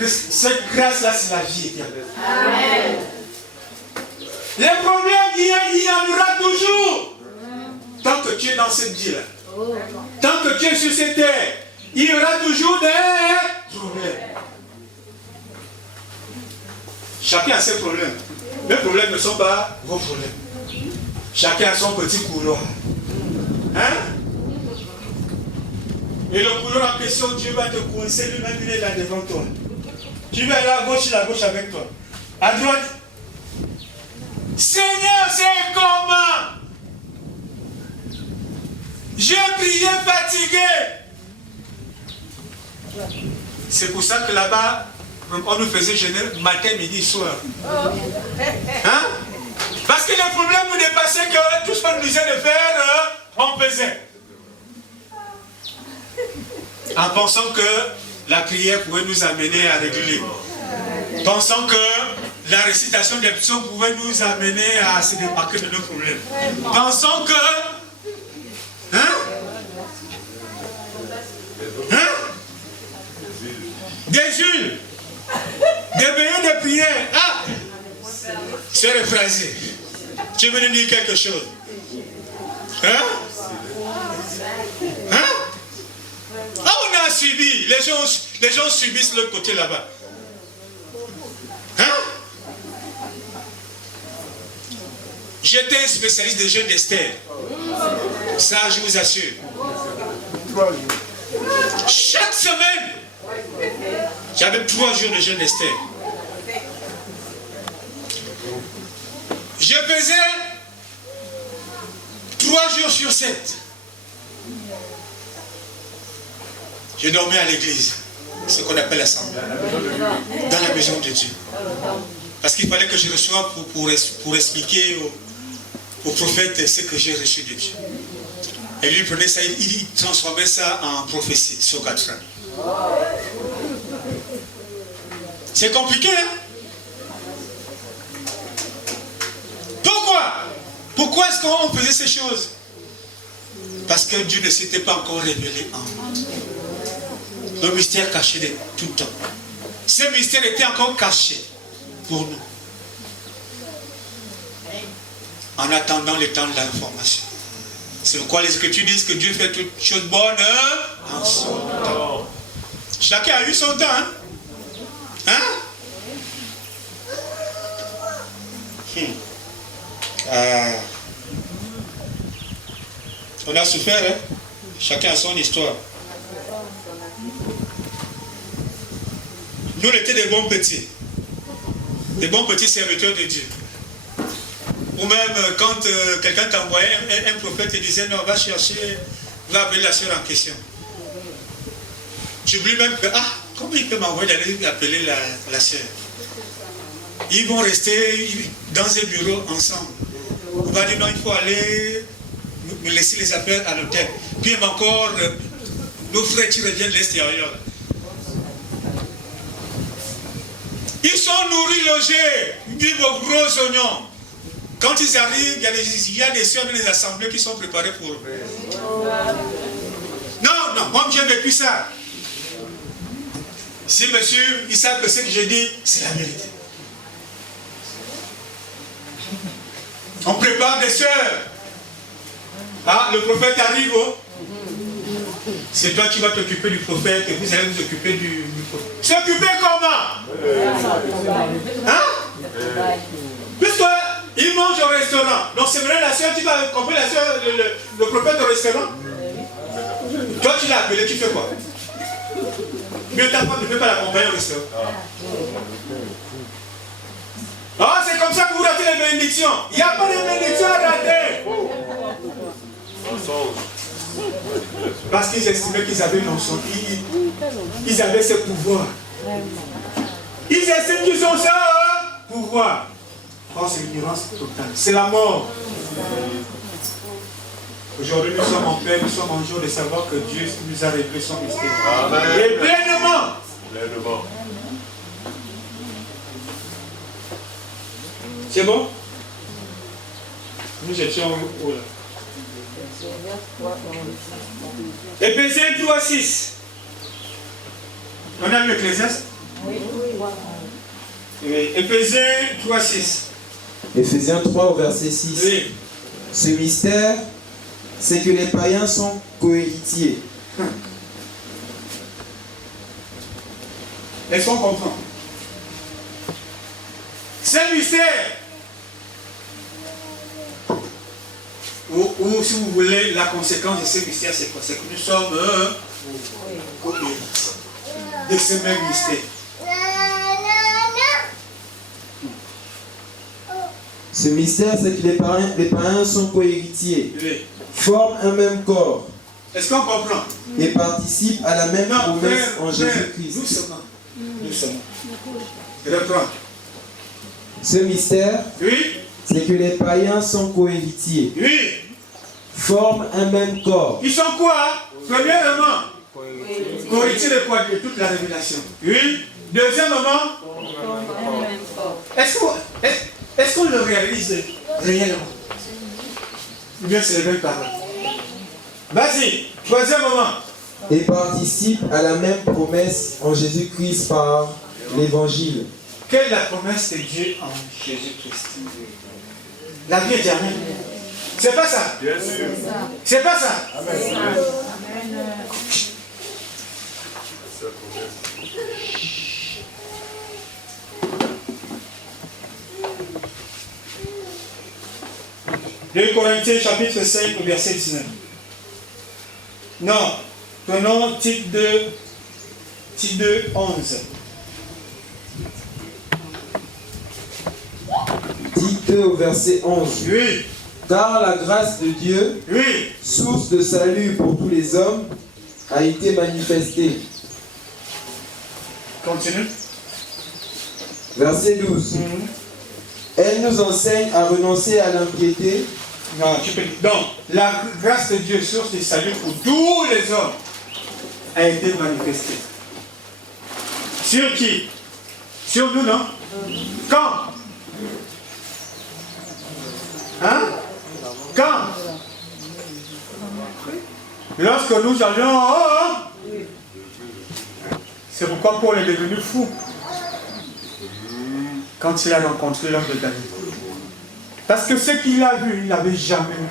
Cette grâce-là, c'est la vie éternelle. Amen. Les problèmes, il y en aura toujours. Tant que tu es dans cette vie-là. Tant que tu es sur cette terre, il y aura toujours des problèmes. Chacun a ses problèmes. Mes problèmes ne sont pas vos problèmes. Chacun a son petit couloir. Hein? Et le couloir en question, Dieu va te coincer lui-même, il est là devant toi. Tu vas là à gauche avec toi. À droite. Seigneur, c'est comment? J'ai prié fatigué. C'est pour ça que là-bas, on nous faisait jeûner matin, midi, soir. Hein? Parce que le problème nous dépassait que tout ce qu'on nous disait de faire, on faisait. En pensant que la prière pouvait nous amener à réguler. Pensant que la récitation des psaumes pouvait nous amener à se démarquer de nos problèmes. Pensant que... Hein? Des huiles, des veillées de prière. Ah! C'est rephrasé. Tu veux nous dire quelque chose? Hein? Ah, on a subi. Les gens subissent l'autre côté là-bas. Hein? J'étais un spécialiste de jeûne d'Esther. Ça, je vous assure. Chaque semaine, j'avais 3 jours de jeûne d'Esther. Je faisais 3 jours sur 7. Je dormais à l'église, ce qu'on appelle l'assemblée, dans la maison de Dieu. Parce qu'il fallait que je reçoive pour expliquer au prophète ce que j'ai reçu de Dieu. Et lui prenait ça, il transformait ça en prophétie sur 4 ans. C'est compliqué, hein? Pourquoi est-ce qu'on faisait ces choses? Parce que Dieu ne s'était pas encore révélé en nous. Le mystère caché de tout le temps. Ce mystère était encore caché pour nous. En attendant le temps de la réformation. C'est pourquoi les Écritures disent que Dieu fait toutes choses bonnes en son temps. Chacun a eu son temps. Hein? On a souffert, hein? Chacun a son histoire. Nous, on était des bons petits serviteurs de Dieu. Ou même quand quelqu'un t'envoyait un prophète et disait non, va chercher, va appeler la sœur en question. Tu oublies même que, comment il peut m'envoyer d'aller appeler la sœur? Ils vont rester dans un bureau ensemble. On va dire non, il faut aller me laisser les affaires à l'hôtel. Puis encore, nos frères qui reviennent de l'extérieur. Ils sont nourris, logés, ils vivent aux gros oignons. Quand ils arrivent, il y a des sœurs des assemblées qui sont préparées pour eux. Non, moi j'ai vécu ça. Si monsieur, ils savent que ce que je dis, c'est la vérité. On prépare des sœurs. Ah, le prophète arrive. Oh. C'est toi qui vas t'occuper du prophète et vous allez vous occuper du prophète. S'occuper comment? Hein? Puisqu'il mange au restaurant. Donc c'est vrai la sœur, tu vas accompagner la sœur, le prophète au restaurant. Toi tu l'as appelé, tu fais quoi? Mais ta femme ne peut pas l'accompagner au restaurant. Ah, c'est comme ça que vous ratez les bénédictions. Il n'y a pas de bénédictions à rater. Parce qu'ils estimaient qu'ils avaient non-son. Ils avaient ce pouvoir. Ils estiment qu'ils ont ça, pouvoir. Oh, c'est l'ignorance totale. C'est la mort. Aujourd'hui, nous sommes en paix, nous sommes en jour de savoir que Dieu nous a révélé son mystère. Amen. Et pleinement. Pleinement. C'est bon? Nous étions où là? Éphésiens 3:6. On a lu Ecclésiaste? Oui. Éphésiens 3:6. Éphésiens 3 au verset 6. Oui. Ce mystère, c'est que les païens sont cohéritiers. Est-ce qu'on comprend? Ce mystère, ou si vous voulez, la conséquence de ce mystère, c'est quoi? C'est que nous sommes de ce même mystère. Ce mystère, c'est que les païens sont cohéritiers, Oui. forment un même corps Est-ce qu'on comprend? et participent à la même promesse en Jésus-Christ. Doucement. Reprends. Ce mystère, Oui. c'est que les païens sont cohéritiers, Oui. forment un même corps. Ils sont quoi? Premièrement, cohéritiers de quoi? De toute la révélation. Oui. Deuxièmement, est-ce qu'on le réalise réellement? Ou bien c'est les mêmes paroles? Vas-y. Troisièmement. Et participent à la même promesse en Jésus-Christ par l'évangile. Quelle est la promesse de Dieu en Jésus-Christ? La vie éternelle. C'est pas ça? Bien sûr. C'est pas ça? Amen. Amen. 2 Corinthiens chapitre 5 au verset 19. Non, prenons Tite 2, 11. Tite 2 au verset 11. Oui. Car la grâce de Dieu, Oui. source de salut pour tous les hommes, a été manifestée. Continue. Verset 12. Elle nous enseigne à renoncer à l'impiété. Non, tu peux dire. Donc, la grâce de Dieu, source de salut pour tous les hommes, a été manifestée. Sur qui? Sur nous, non? Quand? Hein? Quand? Lorsque nous allions en haut. C'est pourquoi Paul est devenu fou quand il a rencontré l'homme de David. Parce que ce qu'il a vu, il n'avait jamais vu.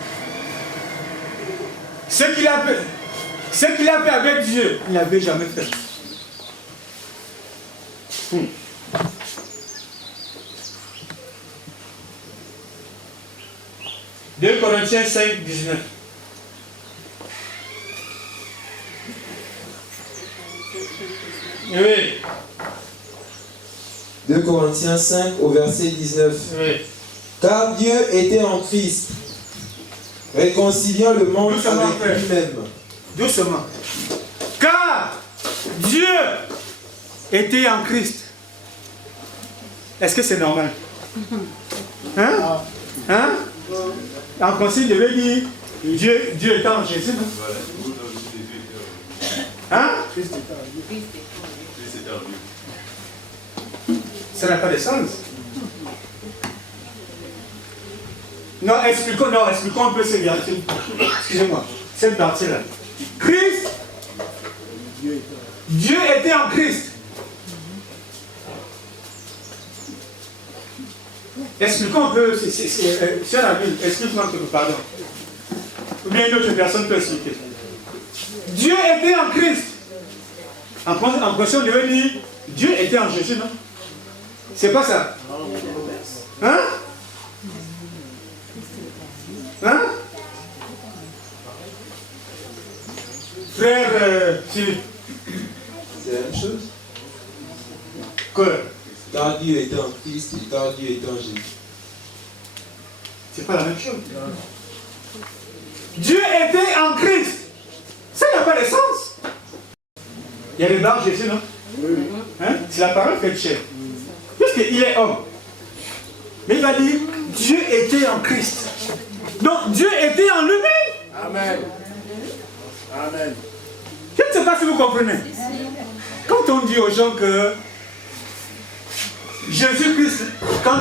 Ce qu'il a fait avec Dieu, il n'avait jamais fait. 2 Corinthiens 5, 19. Oui. 2 Corinthiens 5 au verset 19. Oui. Car Dieu était en Christ, réconciliant le monde Doucement, avec lui-même. Doucement. Car Dieu était en Christ. Est-ce que c'est normal? Hein? Hein? En principe, je vais dire Dieu était en Jésus. Hein? Ça n'a pas de sens. Non, expliquons un peu ce verset. Excusez-moi, cette partie-là. Christ, Dieu était en Christ. Expliquons un peu, cher ami, explique-moi un peu, pardon. Ou bien une autre personne peut expliquer. Dieu était en Christ. En question, Dieu dit, Dieu était en Jésus, non? C'est pas ça? Hein? Hein? Frère Philippe. C'est la même chose. Que? Car Dieu était en Christ et car Dieu était en Jésus. C'est pas la même chose. Dieu était en Christ. Ça n'a pas de sens. Il y a des barres Jésus, non? Hein? C'est la parole fait chair. Puisqu'il est homme. Mais il va dire, Dieu était en Christ. Donc Dieu était en lui-même. Amen. Amen. Je ne sais pas si vous comprenez. Quand on dit aux gens que Jésus-Christ, quand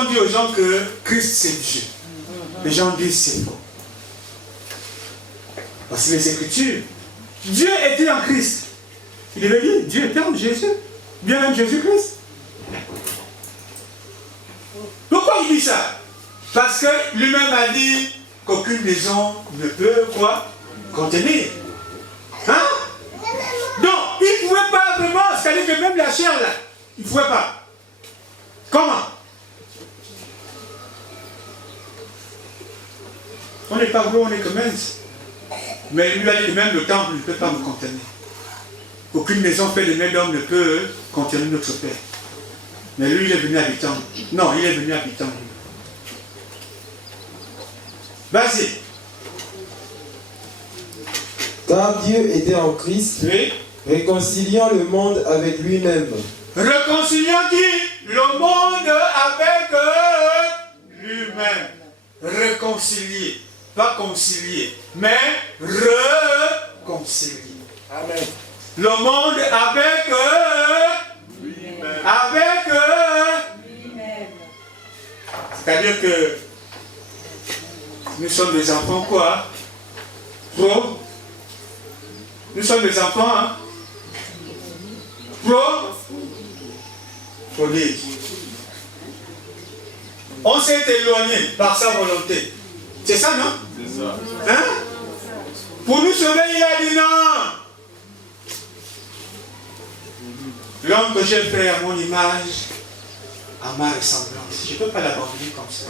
on dit aux gens que Christ c'est Dieu, les gens disent c'est faux. Parce que les Écritures, Dieu était en Christ. Il devait dire, Dieu était en Jésus. Bien même Jésus-Christ. Pourquoi il dit ça? Parce que lui-même a dit qu'aucune maison ne peut quoi contenir. Hein? Donc, il ne pouvait pas vraiment, c'est-à-dire que même la chair là, il ne pouvait pas. Comment? On n'est pas gros, on est que mince. Mais lui a dit que même le temple ne peut pas me contenir. Aucune maison faite de main d'homme ne peut contenir notre Père. Mais lui, il est venu habitant. Non, il est venu habitant. Vas-y. Car Dieu était en Christ, Oui. réconciliant le monde avec lui-même. Réconciliant qui? Le monde avec lui-même. Réconcilier. Pas concilier, mais réconcilier. Amen. Le monde avec lui-même. Avec lui-même. C'est-à-dire que nous sommes des enfants quoi? Pro. Nous sommes des enfants, hein? Prodigue. On s'est éloigné par sa volonté. C'est ça, non? C'est ça. Hein? Pour nous sauver, il a dit non. L'homme que j'ai fait à mon image, à ma ressemblance. Je ne peux pas l'abandonner comme ça.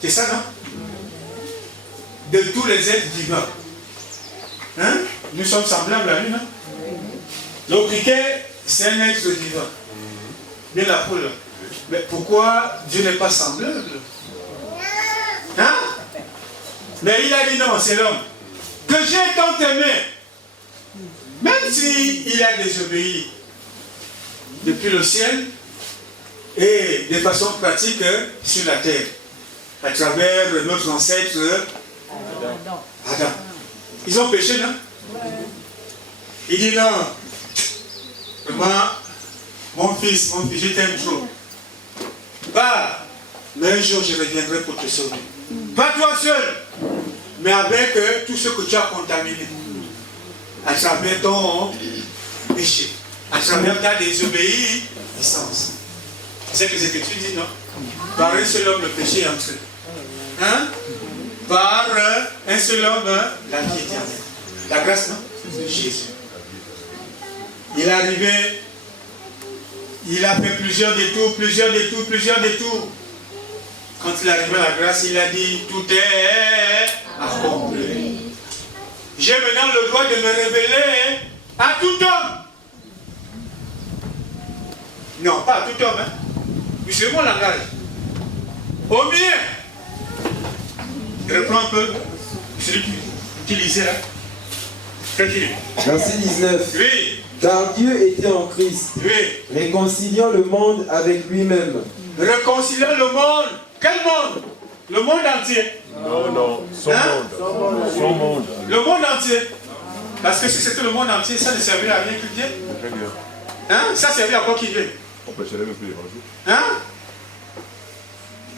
C'est ça, non? De tous les êtres divins. Hein? Nous sommes semblables à lui, non? Le criquet, c'est un être divin. Bien la poule. Mais pourquoi Dieu n'est pas semblable? Hein? Mais il a dit non, c'est l'homme. Que j'ai tant aimé. Même s'il a désobéi depuis le ciel et de façon pratique sur la terre, à travers notre ancêtre Adam. Ils ont péché, non? Il dit non. Moi, mon fils, je t'aime trop. Pas, mais un jour je reviendrai pour te sauver. Pas toi seul, mais avec tout ce que tu as contaminé. À travers ton péché, à travers ta désobéissance. C'est ce que les Écritures disent, non? Par un seul homme, le péché est entré. Hein? Par un seul homme, la vie éternelle. La grâce, non? C'est Jésus. Il est arrivé, il a fait plusieurs détours. Quand il est arrivé à la grâce, il a dit, tout est accompli. J'ai maintenant le droit de me révéler à tout homme. Non, pas à tout homme, hein. Mais c'est mon langage. Au mieux. Je reprends un peu celui qui lisait là. Verset 19. Oui. Car Dieu était en Christ, Oui. réconciliant le monde avec lui-même. Réconciliant le monde. Quel monde? Le monde entier. Non, son Hein? monde. Son monde. Le monde entier. Parce que si c'était le monde entier, ça ne servirait à rien que Dieu. Très bien. Hein? Ça servirait à quoi qu'il vienne? On peut célébrer plus l'évangile. Hein?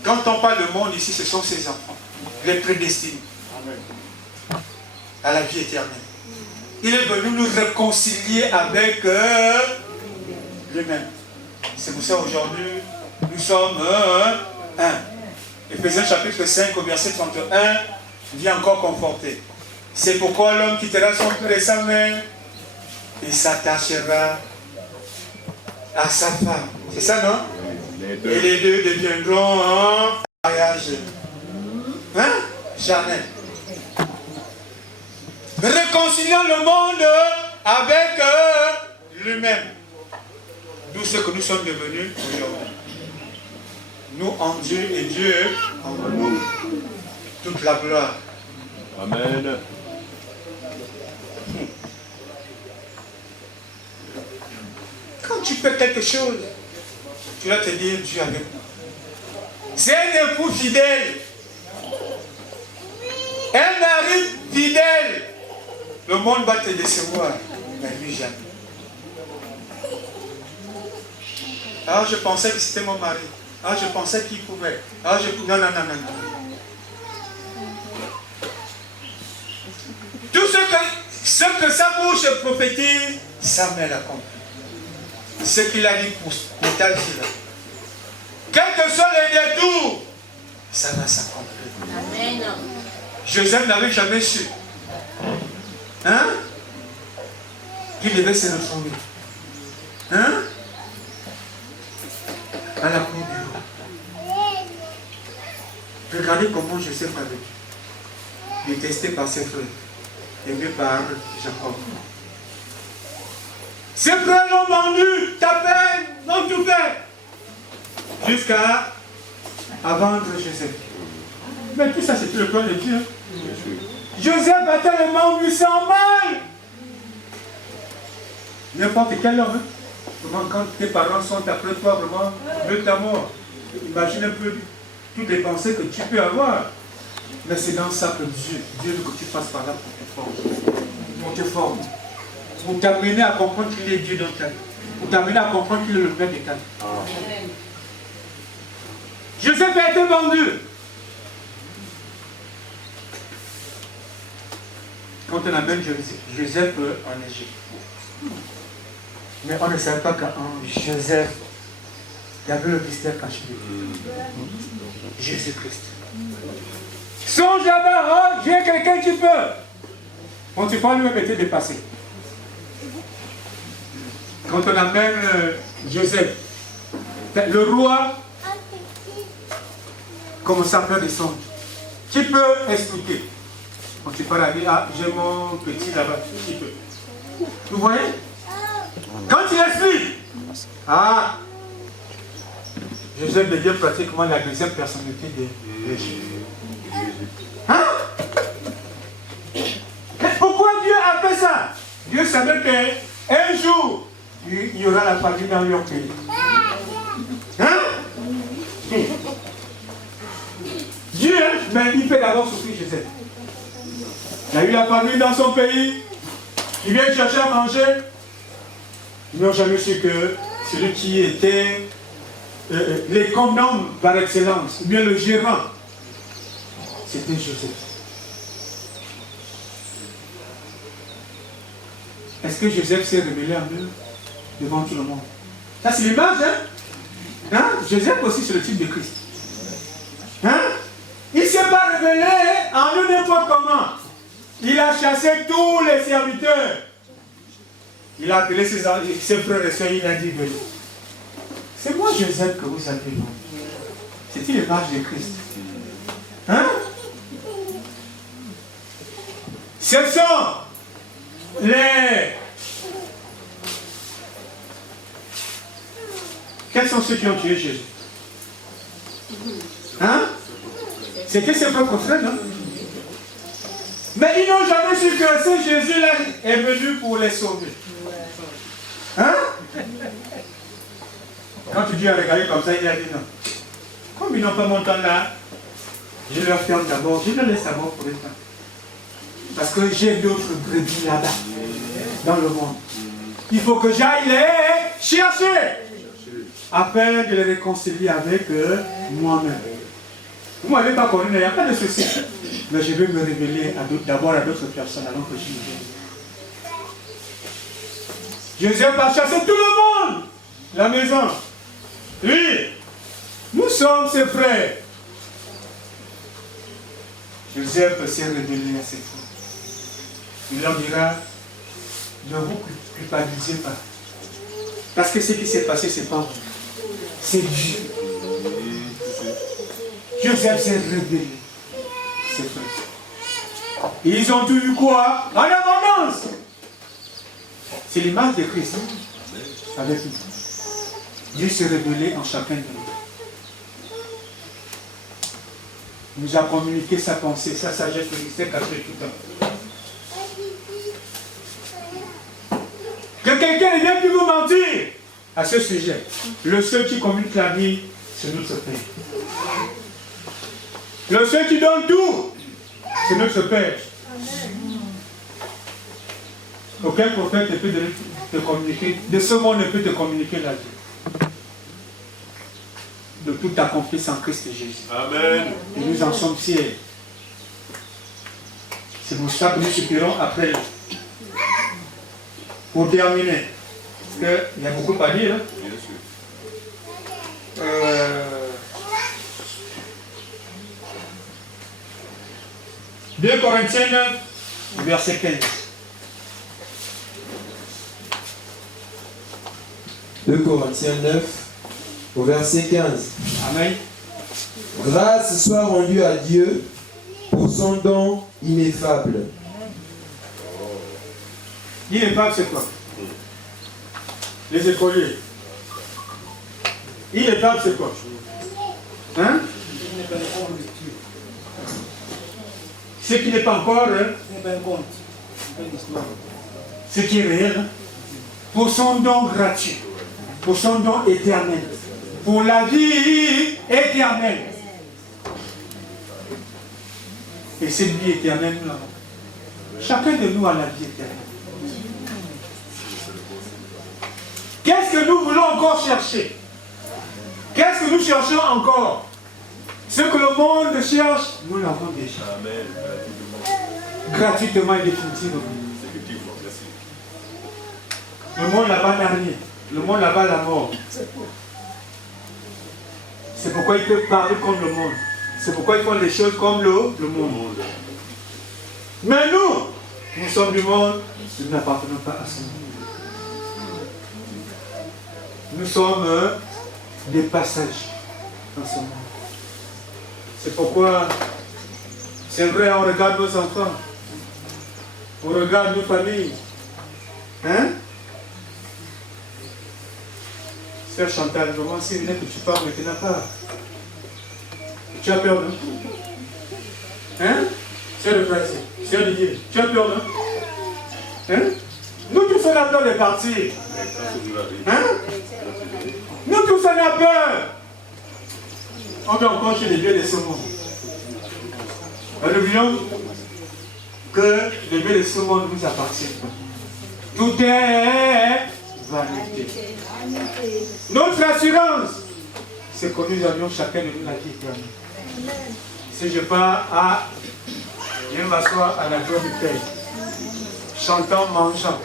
Quand on parle de monde ici, ce sont ses enfants. Les prédestinés. À la vie éternelle. Il est venu nous réconcilier avec lui-même. C'est pour ça aujourd'hui, nous sommes un. Éphésiens chapitre 5 au verset 31 vient encore conforter. C'est pourquoi l'homme quittera son père et sa mère et s'attachera à sa femme. C'est ça, non? Et les deux deviendront en mariage. Hein? Charnel. Réconciliant le monde avec lui-même. D'où ce que nous sommes devenus aujourd'hui. Nous en Dieu et Dieu en nous. Toute la gloire. Amen. Quand tu fais quelque chose, tu vas te dire Dieu avec moi. C'est un époux fidèle. Un mari fidèle. Le monde va te décevoir. Mais lui jamais. Ah, je pensais que c'était mon mari. Ah, je pensais qu'il pouvait. Ah, non. Tout ce que sa bouche prophétise, sa main l'accomplit. Ce qu'il a dit pour ta vie là. Quels que soient les détours, ça va s'accomplir. Amen. Joseph n'avait jamais su. Hein? Qu'il devait se retrouver. Hein? À la cour du roi. Regardez comment Joseph a vécu. Détesté par ses frères. Aimé par Jacob. Ses frères l'ont vendu, tapé, l'ont tout fait. Jusqu'à vendre Joseph. Mais tout ça, c'était le plan de Dieu. Joseph a tellement vu sans mal. N'importe quel homme. Vraiment, quand tes parents sont après toi, vraiment, de ta mort. Imagine un peu toutes les pensées que tu peux avoir. Mais c'est dans ça que Dieu veut que tu passes par là pour te former. Pour te former. Pour t'amener à comprendre qu'il est Dieu dans ta vie. Pour t'amener à comprendre qu'il est le Père de ta vie. Joseph a été vendu. Quand on amène Joseph en Égypte. Mais on ne savait pas qu'en Joseph, il y avait le mystère caché de Dieu. Jésus-Christ. Songe là-bas, j'ai quelqu'un qui peut. On ne pas lui-même été dépassé. Quand on amène Joseph, le roi commence à faire des songes. Qui peut expliquer? On ne pas dire, ah, j'ai mon petit là-bas. Qui peut? Vous voyez? Quand il explique, ah, Joseph devient pratiquement la deuxième personnalité de Jésus. Hein? Mais pourquoi Dieu a fait ça? Dieu savait qu'un jour, il y aura la famille dans leur pays. Hein? Dieu, mais il fait d'abord souffrir Joseph. Il a eu la famille dans son pays. Il vient chercher à manger. Ils n'ont jamais su que celui qui était l'économe par excellence, ou bien le gérant, c'était Joseph. Est-ce que Joseph s'est révélé en eux devant tout le monde? Ça c'est l'image, hein? Joseph aussi c'est le type de Christ. Hein? Il ne s'est pas révélé en eux n'importe comment. Il a chassé tous les serviteurs. Il a appelé ses frères et soeurs, il a dit, venez. C'est moi Joseph que vous appelez. C'est l'image de Christ. Hein? Ce sont les... Quels sont ceux qui ont tué Jésus? Hein? C'était ses propres frères, non? Mais ils n'ont jamais su que ce Jésus-là est venu pour les sauver. Hein? Quand tu dis à regarder comme ça, il a dit non. Comme ils n'ont pas mon temps là, je leur ferme d'abord, je les laisse d'abord pour le temps. Parce que j'ai d'autres brebis là-bas, dans le monde. Il faut que j'aille les chercher, afin de les réconcilier avec moi-même. Vous ne m'avez pas connu, il n'y a pas de souci. Mais je vais me révéler d'abord à d'autres personnes avant que je me vienne. Joseph a chassé tout le monde, la maison. Lui, sommes ses frères. Joseph s'est révélé à ses frères. Il leur dira, ne vous culpabilisez pas. Parce que ce qui s'est passé, c'est pas vous. C'est Dieu. Joseph s'est révélé à ses frères. Ils ont tout eu quoi? En abondance. C'est l'image de Christ avec nous. Dieu s'est révélé en chacun de nous. Il nous a communiqué sa pensée, sa sagesse, il s'est caché tout le temps. Que quelqu'un ne vienne plus vous mentir à ce sujet. Le seul qui communique la vie, c'est notre Père. Le seul qui donne tout, c'est notre Père. Aucun prophète ne peut te communiquer, de ce monde ne peut te communiquer la vie. De toute ta confiance en Christ Jésus. Amen. Et nous en sommes fiers. C'est pour ça que nous soupirons après. Pour terminer, parce qu'il y a beaucoup à dire. Hein? 2 Corinthiens 9, verset 15. 2 Corinthiens 9, au verset 15. Amen. Grâce soit rendue à Dieu pour son don ineffable. Ineffable, c'est quoi? Les écoliers. Ineffable, c'est quoi? Hein? Ce qui n'est pas encore, hein? Ce qui est réel, hein? Pour son don gratuit, pour son don éternel, pour la vie éternelle. Et cette vie éternelle, nous l'avons. Chacun de nous a la vie éternelle. Qu'est-ce que nous voulons encore chercher? Qu'est-ce que nous cherchons encore? Ce que le monde cherche, nous l'avons déjà. Amen. Gratuitement et définitivement. Le monde là-bas n'a rien. Le monde là-bas la mort. C'est pourquoi ils peuvent parler comme le monde. C'est pourquoi ils font des choses comme le monde. Mais nous sommes du monde, nous n'appartenons pas à ce monde. Nous sommes des passages dans ce monde. C'est pourquoi, c'est vrai, on regarde nos enfants, on regarde nos familles. Hein? Sœur Chantal, comment c'est que tu parles maintenant pas? Tu as peur, non? Hein? Sœur de Français, Sœur Didier, tu as peur, non? Hein? Nous tous on a peur de partir. Hein? Nous tous on a peur. On vient encore chez les biens de ce monde. Nous oublions que les biens de ce monde nous appartiennent. Tout est vanité. Notre assurance, c'est que nous avions chacun de nous la vie éternelle. Si je pars je vais m'asseoir à la gloire du Père, chantant, mangeant.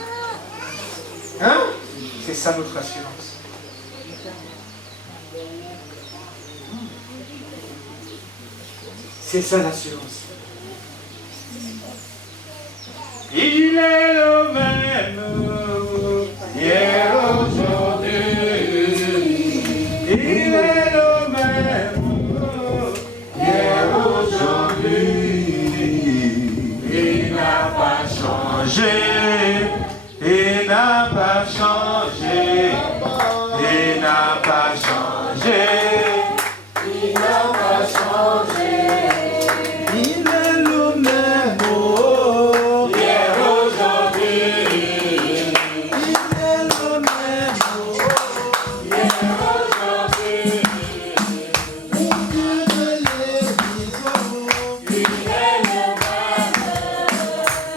Hein? C'est ça notre assurance. C'est ça l'assurance. Il est le même hier, aujourd'hui. Il est le même hier, aujourd'hui. Il n'a pas changé. Il n'a pas changé. Il n'a pas changé. Il n'a pas changé. Il est le même hier, aujourd'hui. Il est le même hier, aujourd'hui. Pour que de l'église, il est le même.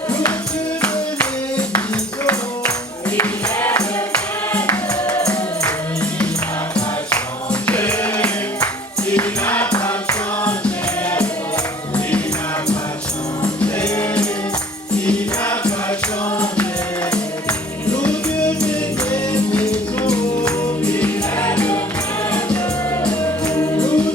Pour que de l'église, il est le même. Il n'a pas changé. Il n'a pas changé. Il n'a pas changé. Il n'a pas changé. Nous Dieu des maisons, il est le même. Nous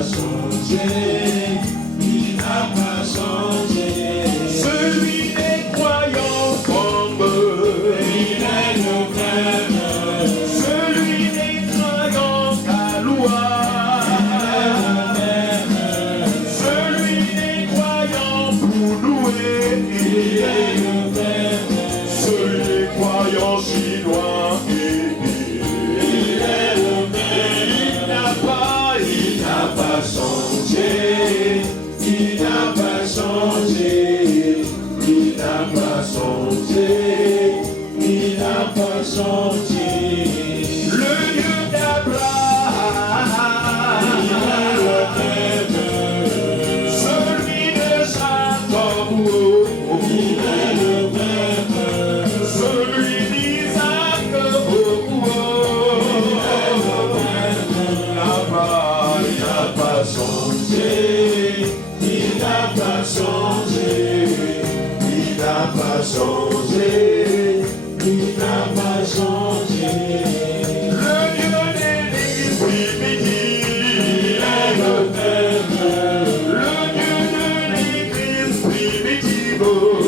pas changé, il n'a pas changé. Celui des croyants comme Il est le même. celui des croyants à louer, celui des croyants pour louer, Il est le même. celui des croyants chinois. Il est le même. Il n'a pas changé, il n'a pas changé, il n'a pas changé, il n'a pas changé. le Dieu d'Abraham, Il est le même. celui de Jacob, Il est le même. celui d'Isaac, Il n'a pas changé, il n'a pas changé, il n'a pas changé, il n'a pas changé. le Dieu de l'Église primitive, Il est le même. le Dieu de l'Église primitive,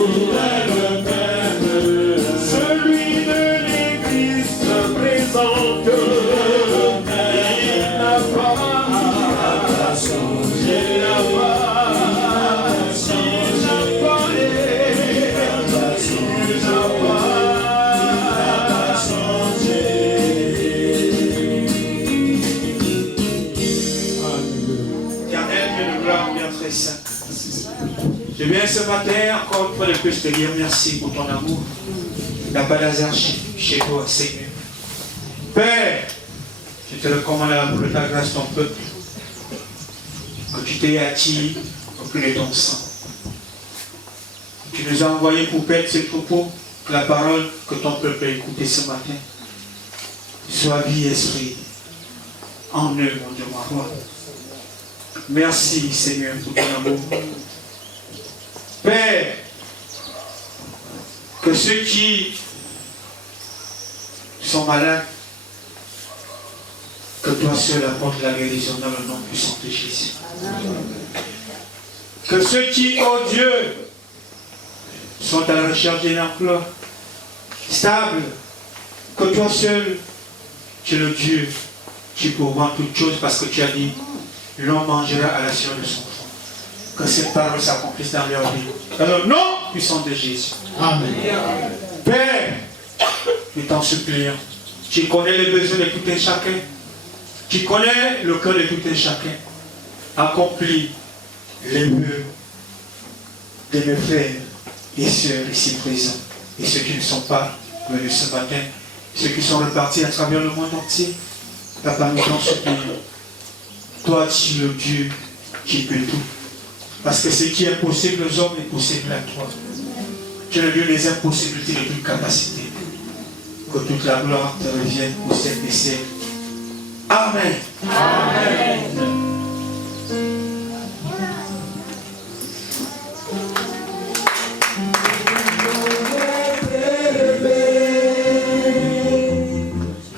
Il est le même. celui de l'Église se présente, il n'a pas changé, il n'a Éternel Dieu de gloire, bien très saint. Je viens ce matin encore une fois de plus te dire merci pour ton amour. Il n'y a pas d'hasard chez toi, Seigneur. Père, je te recommande pour ta grâce ton peuple, que tu t'es attiré au prix de ton sang. Tu nous as envoyés pour paître ces troupeaux, que la parole que ton peuple a écoutée ce matin soit vie et esprit en eux, mon Dieu, ma roi. Merci, Seigneur, pour ton amour. Père, que ceux qui sont malades, que toi seul apportes la guérison dans le nom puissant de Jésus. Que ceux qui, oh Dieu, sont à la recherche d'un emploi stable, que toi seul, tu es le Dieu qui pourvoit toutes choses parce que tu as dit, l'homme mangera à la sueur de son front. Que cette parole s'accomplisse dans leur vie. Dans le nom puissant de Jésus. Amen. Père, nous t'en supplions. Tu connais les besoins de tout un chacun. Tu connais le cœur de tout un chacun. Accomplis les vœux de mes frères et sœurs ici présents. Et ceux qui ne sont pas venus ce matin. Ceux qui sont repartis à travers le monde entier. Papa, nous t'en supplions. Toi, tu es le Dieu qui peut tout. Parce que ce qui est possible aux hommes est possible à toi. Tu es le Dieu des impossibilités, de toute capacité. Que toute la gloire te revienne au siècle des siècles. Amen. Amen.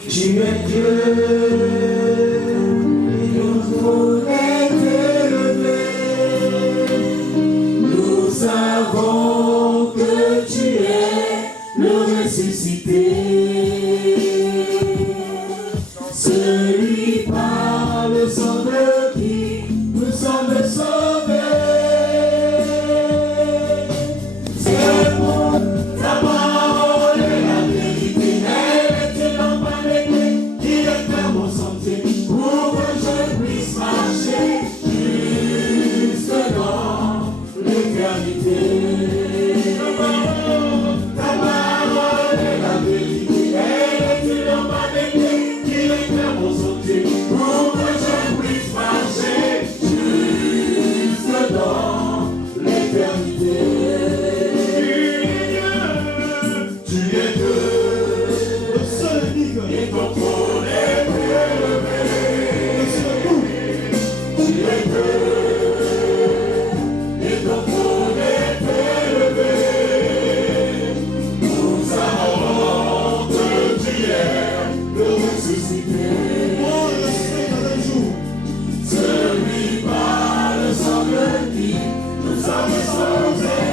Tu es Dieu. Celui par le sang de qui nous sommes sauvés. C'est pour ta parole et la vérité. Elle est une lampe avec qui éclaire mon sentier pour que je puisse marcher jusque dans l'éternité. Ta parole est la vérité. Elle est une lampe avec qui éclaire mon sentier pour que je puisse marcher jusque dans l'éternité. Tu es Dieu, le seul unique, et ton trône est élevé. Tu es Dieu, et ton trône est élevé. Nous savons que tu es le ressuscité. Celui vie, nous sommes sauvés.